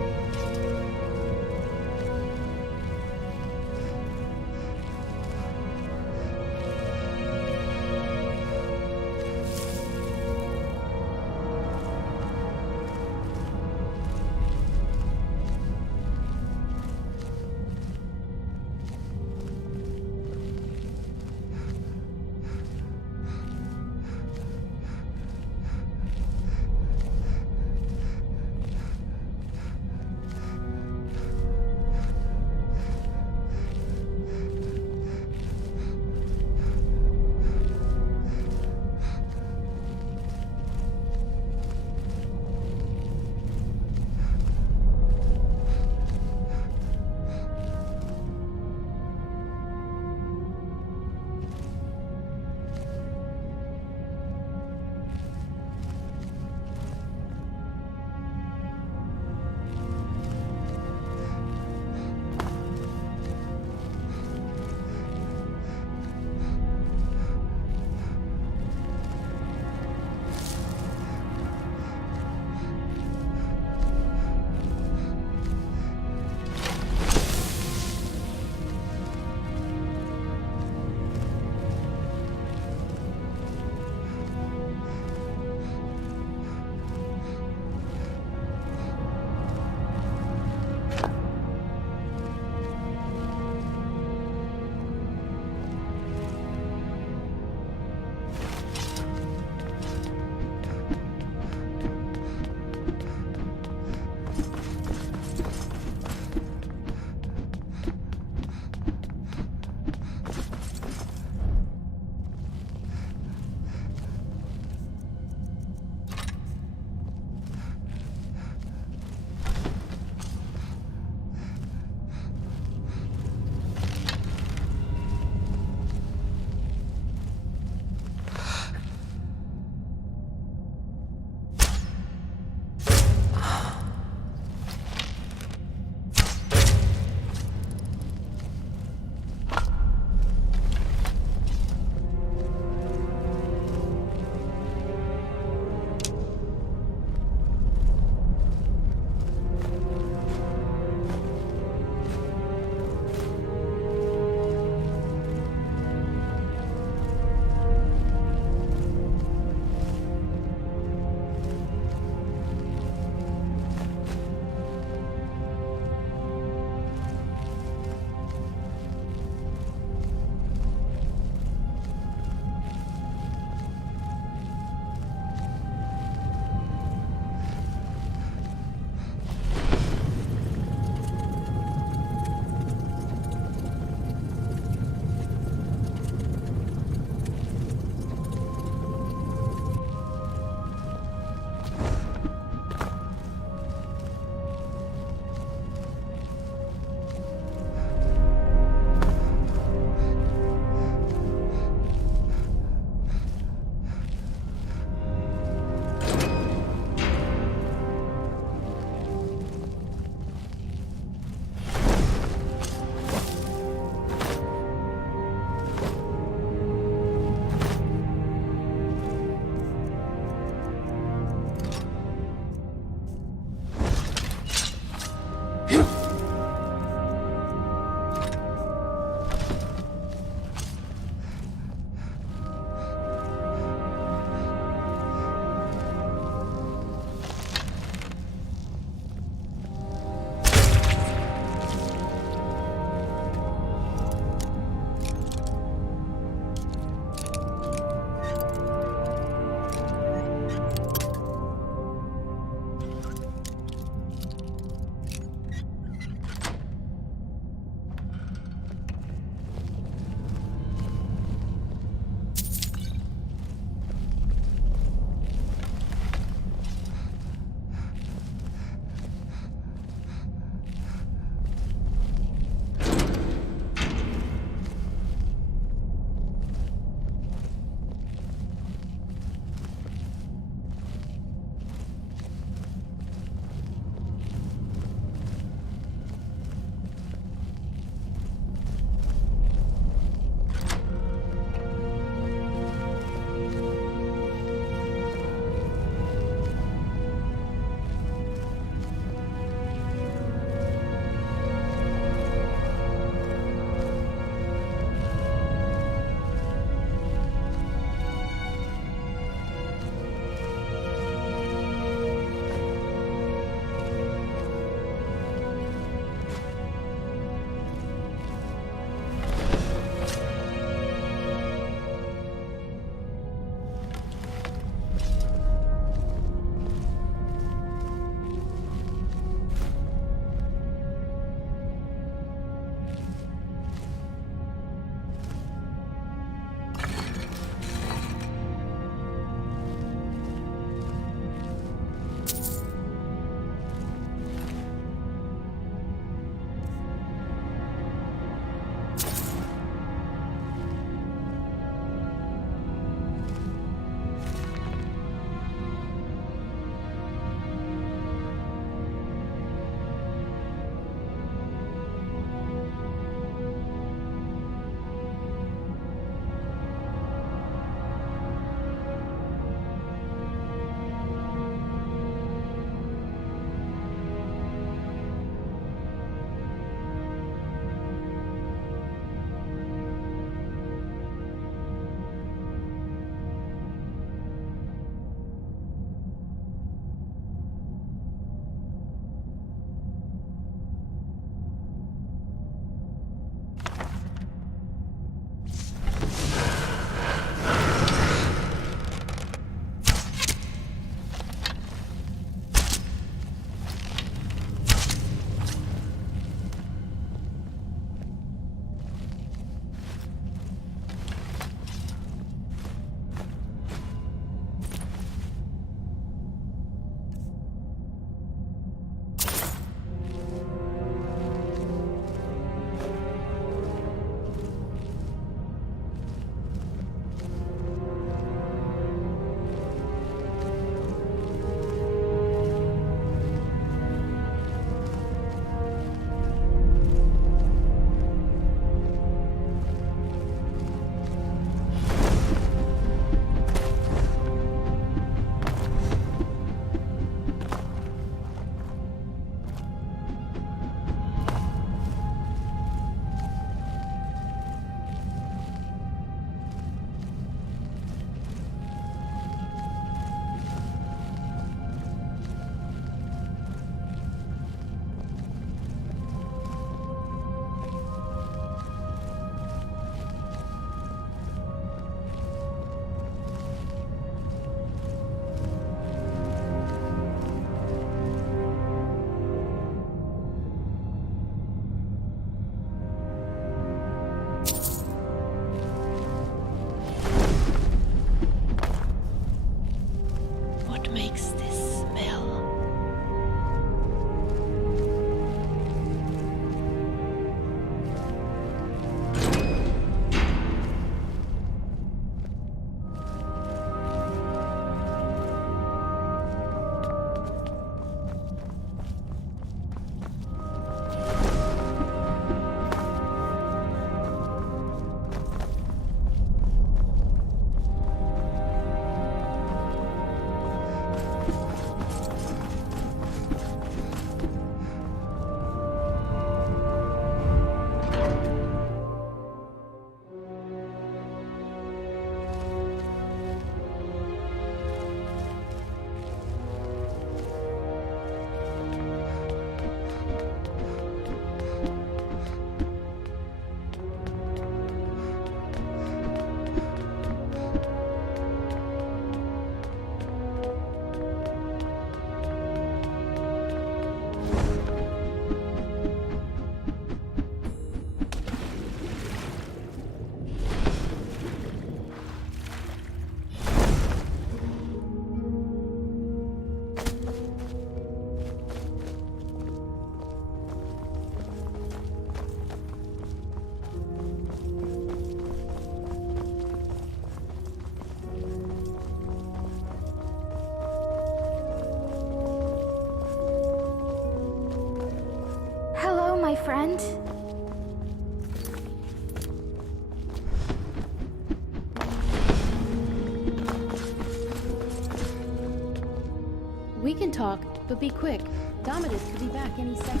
talk, but be quick. Dominus could be back any second.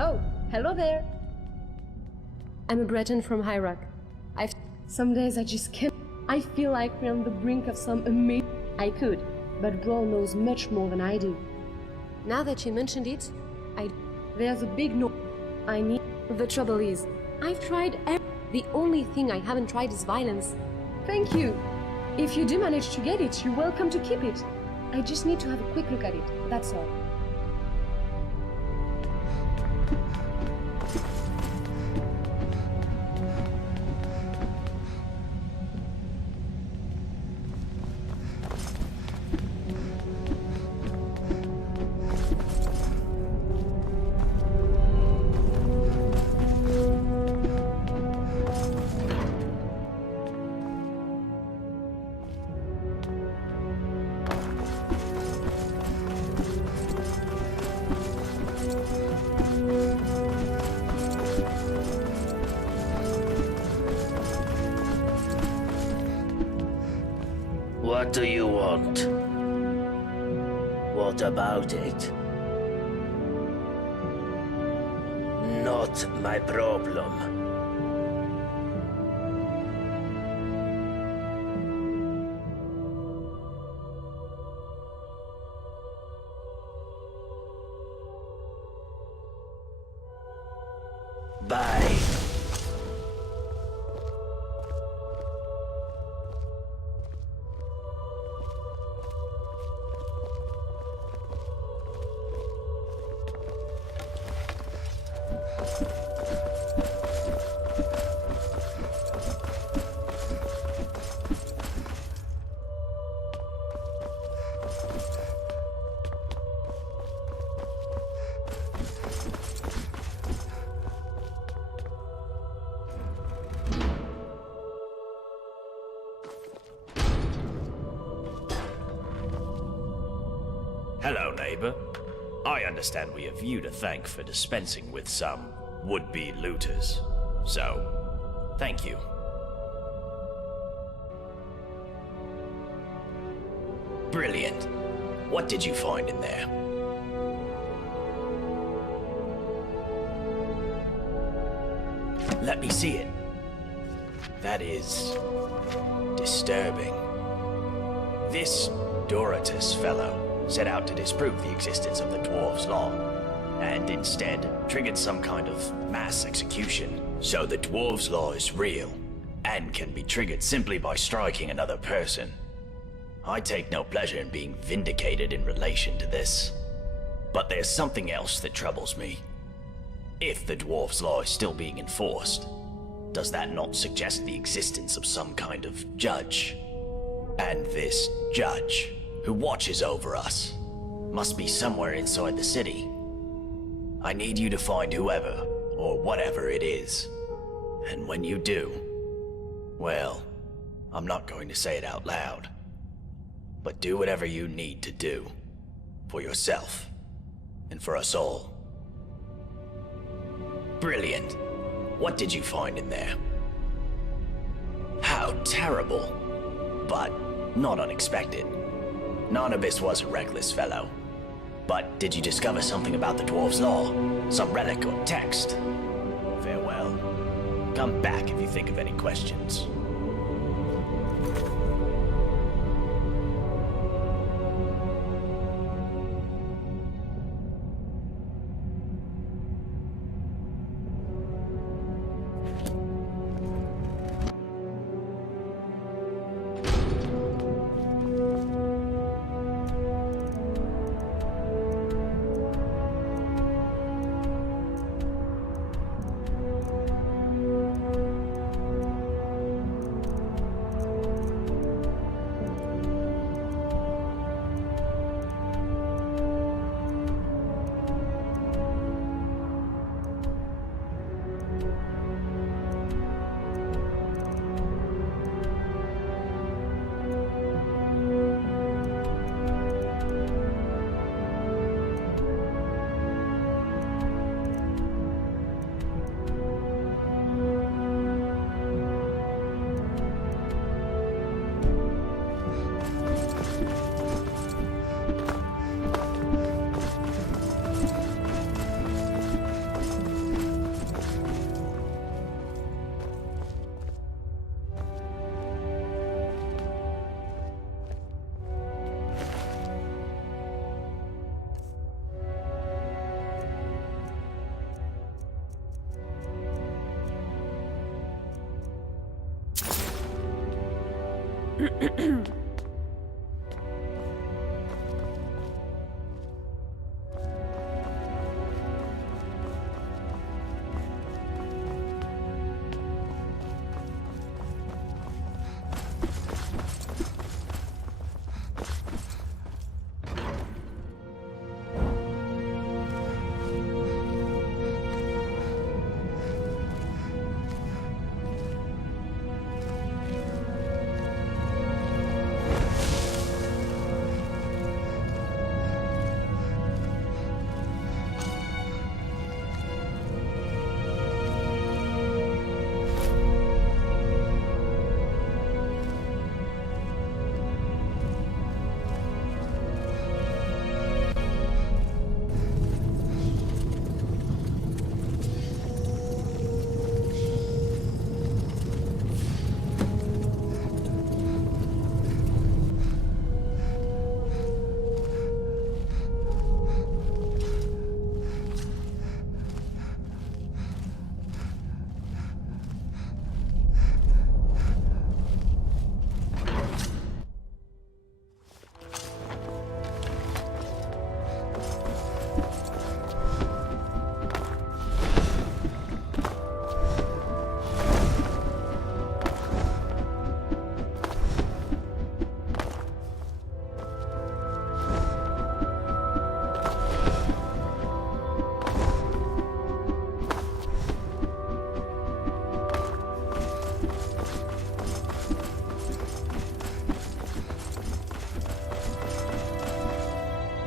Oh, hello there. I'm a Breton from Hyrock. Some days I just can't. I feel like we're on the brink of some amazing. I could, but Brawl knows much more than I do. Now that you mentioned it, there's a big no. I need. The trouble is, I've tried the only thing I haven't tried is violence. Thank you. If you do manage to get it, you're welcome to keep it. I just need to have a quick look at it, that's all. What do you want? What about it? Not my problem. Bye. Hello, neighbor. I understand we have you to thank for dispensing with some would-be looters. So, thank you. Brilliant. What did you find in there? Let me see it. That is disturbing. This Dorotus fellow set out to disprove the existence of the Dwarves' Law, and instead triggered some kind of mass execution. So the Dwarves' Law is real, and can be triggered simply by striking another person. I take no pleasure in being vindicated in relation to this. But there's something else that troubles me. If the Dwarves' Law is still being enforced, does that not suggest the existence of some kind of judge? And this judge, who watches over us, must be somewhere inside the city. I need you to find whoever, or whatever it is. And when you do, well, I'm not going to say it out loud, but do whatever you need to do. For yourself, and for us all. Brilliant. What did you find in there? How terrible. But not unexpected. Nonabis was a reckless fellow. But did you discover something about the Dwarves' Law? Some relic or text? Farewell. Come back if you think of any questions.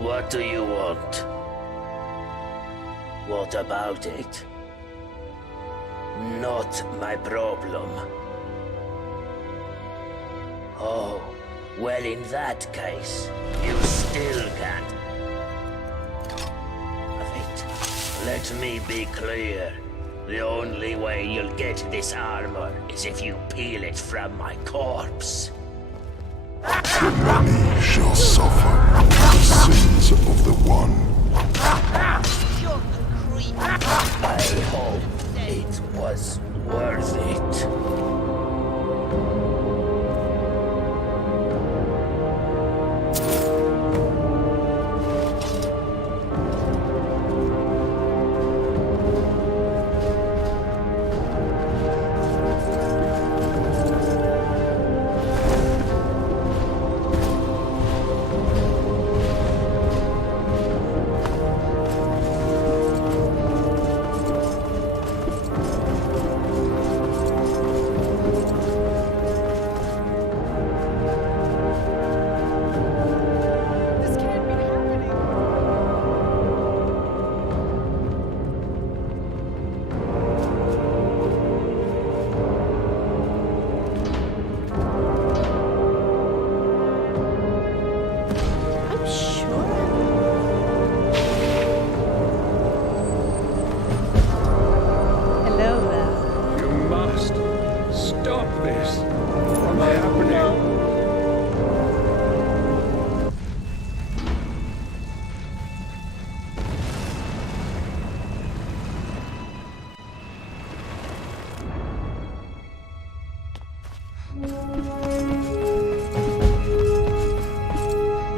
What do you want? What about it? Not my problem. Oh, well in that case, you still can't. Wait, let me be clear. The only way you'll get this armor is if you peel it from my corpse. Many shall suffer the sins of the one. I hope it was worth it.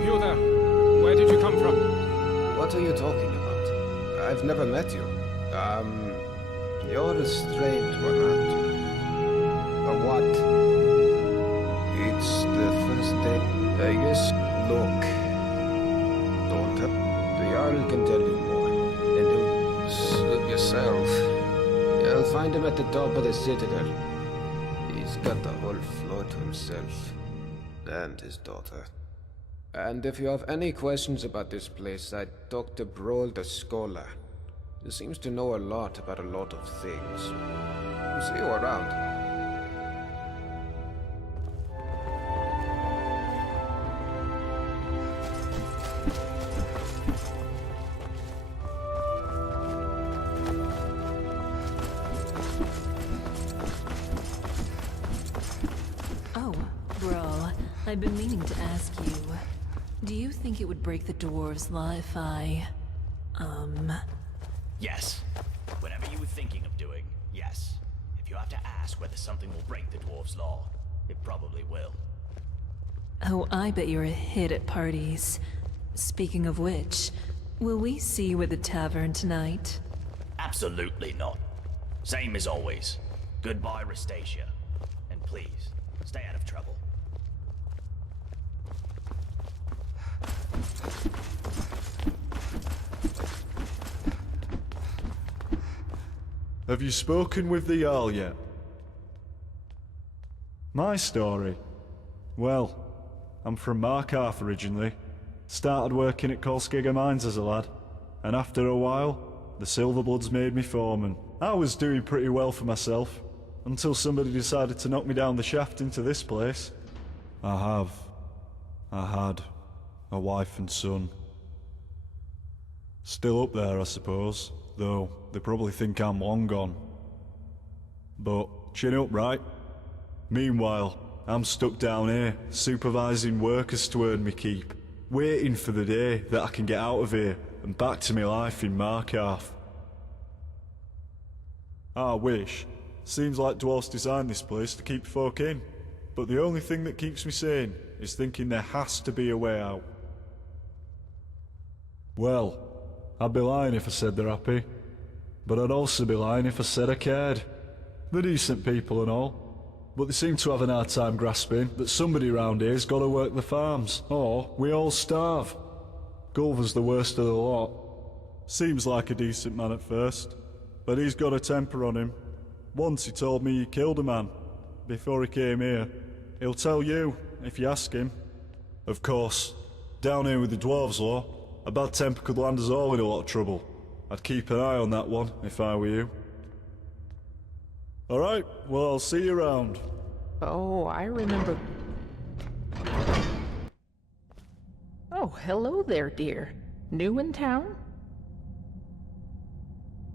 You there? Where did you come from? What are you talking about? I've never met you. You're a strange one, aren't you? A what? It's the first day. I guess. Look, daughter, the Jarl can tell you more. And you suit yourself. You'll find him at the top of the citadel. He's got the whole floor to himself. And his daughter. And if you have any questions about this place, I'd talk to Broll the Scholar. He seems to know a lot about a lot of things. See you around. Oh, bro, I've been meaning to ask you. Do you think it would break the dwarves' law if I... Yes. Whatever you were thinking of doing, yes. If you have to ask whether something will break the dwarves' law, it probably will. Oh, I bet you're a hit at parties. Speaking of which, will we see you at the tavern tonight? Absolutely not. Same as always. Goodbye, Rastasia. And please, stay out of trouble. Have you spoken with the Jarl yet? My story? Well, I'm from Markarth originally. Started working at Kolskegga Mines as a lad, and after a while, the Silverbloods made me foreman. I was doing pretty well for myself, until somebody decided to knock me down the shaft into this place. I had a wife and son. Still up there, I suppose, though they probably think I'm long gone. But chin up, right? Meanwhile, I'm stuck down here, supervising workers to earn me keep, waiting for the day that I can get out of here and back to my life in Markarth. I wish. Seems like dwarves designed this place to keep folk in, but the only thing that keeps me sane is thinking there has to be a way out. Well, I'd be lying if I said they're happy, but I'd also be lying if I said I cared. They're decent people and all, but they seem to have an hard time grasping that somebody round here's got to work the farms, or we all starve. Gulver's the worst of the lot. Seems like a decent man at first, but he's got a temper on him. Once he told me he killed a man before he came here. He'll tell you, if you ask him. Of course, down here with the Dwarves Law, a bad temper could land us all in a lot of trouble. I'd keep an eye on that one, if I were you. Alright, well, I'll see you around. Oh, I remember... Oh, hello there, dear. New in town?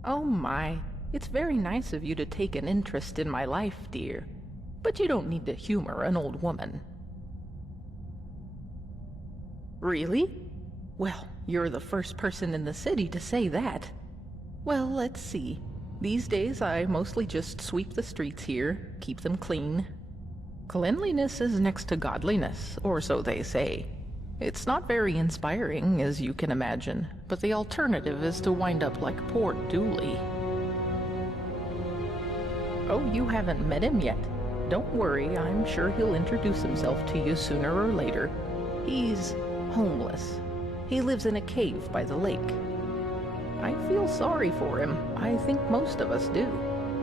Oh my, it's very nice of you to take an interest in my life, dear. But you don't need to humor an old woman. Really? Well, you're the first person in the city to say that. Well, let's see. These days I mostly just sweep the streets here, keep them clean. Cleanliness is next to godliness, or so they say. It's not very inspiring, as you can imagine, but the alternative is to wind up like poor Dooley. Oh, you haven't met him yet? Don't worry, I'm sure he'll introduce himself to you sooner or later. He's homeless. He lives in a cave by the lake. I feel sorry for him. I think most of us do.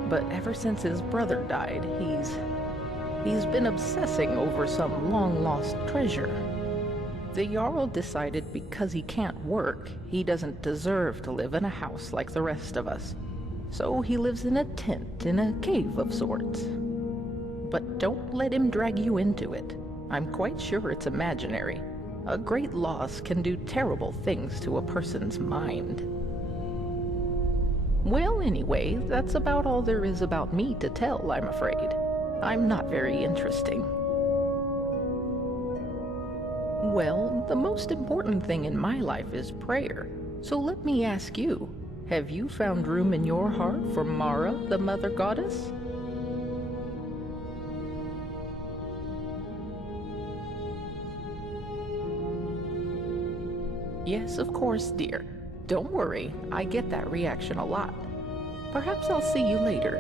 But ever since his brother died, he's been obsessing over some long-lost treasure. The Jarl decided because he can't work, he doesn't deserve to live in a house like the rest of us. So he lives in a tent in a cave of sorts. But don't let him drag you into it. I'm quite sure it's imaginary. A great loss can do terrible things to a person's mind. Well, anyway, that's about all there is about me to tell, I'm afraid. I'm not very interesting. Well, the most important thing in my life is prayer. So let me ask you, have you found room in your heart for Mara, the Mother Goddess? Yes, of course, dear. Don't worry, I get that reaction a lot. Perhaps I'll see you later.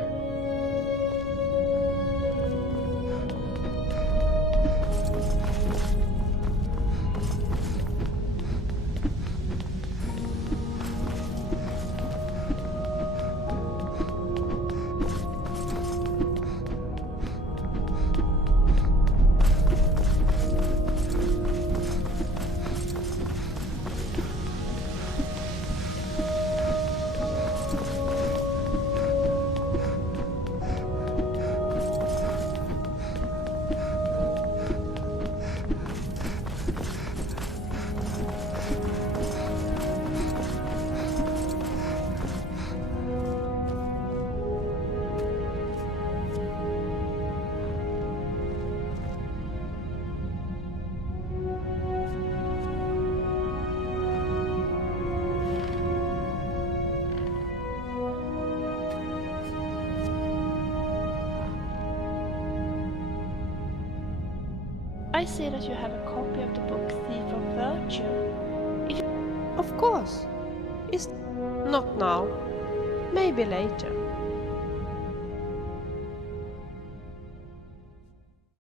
I see that you have a copy of the book Thief of Virtue. If you... Of course. It's not now. Maybe later.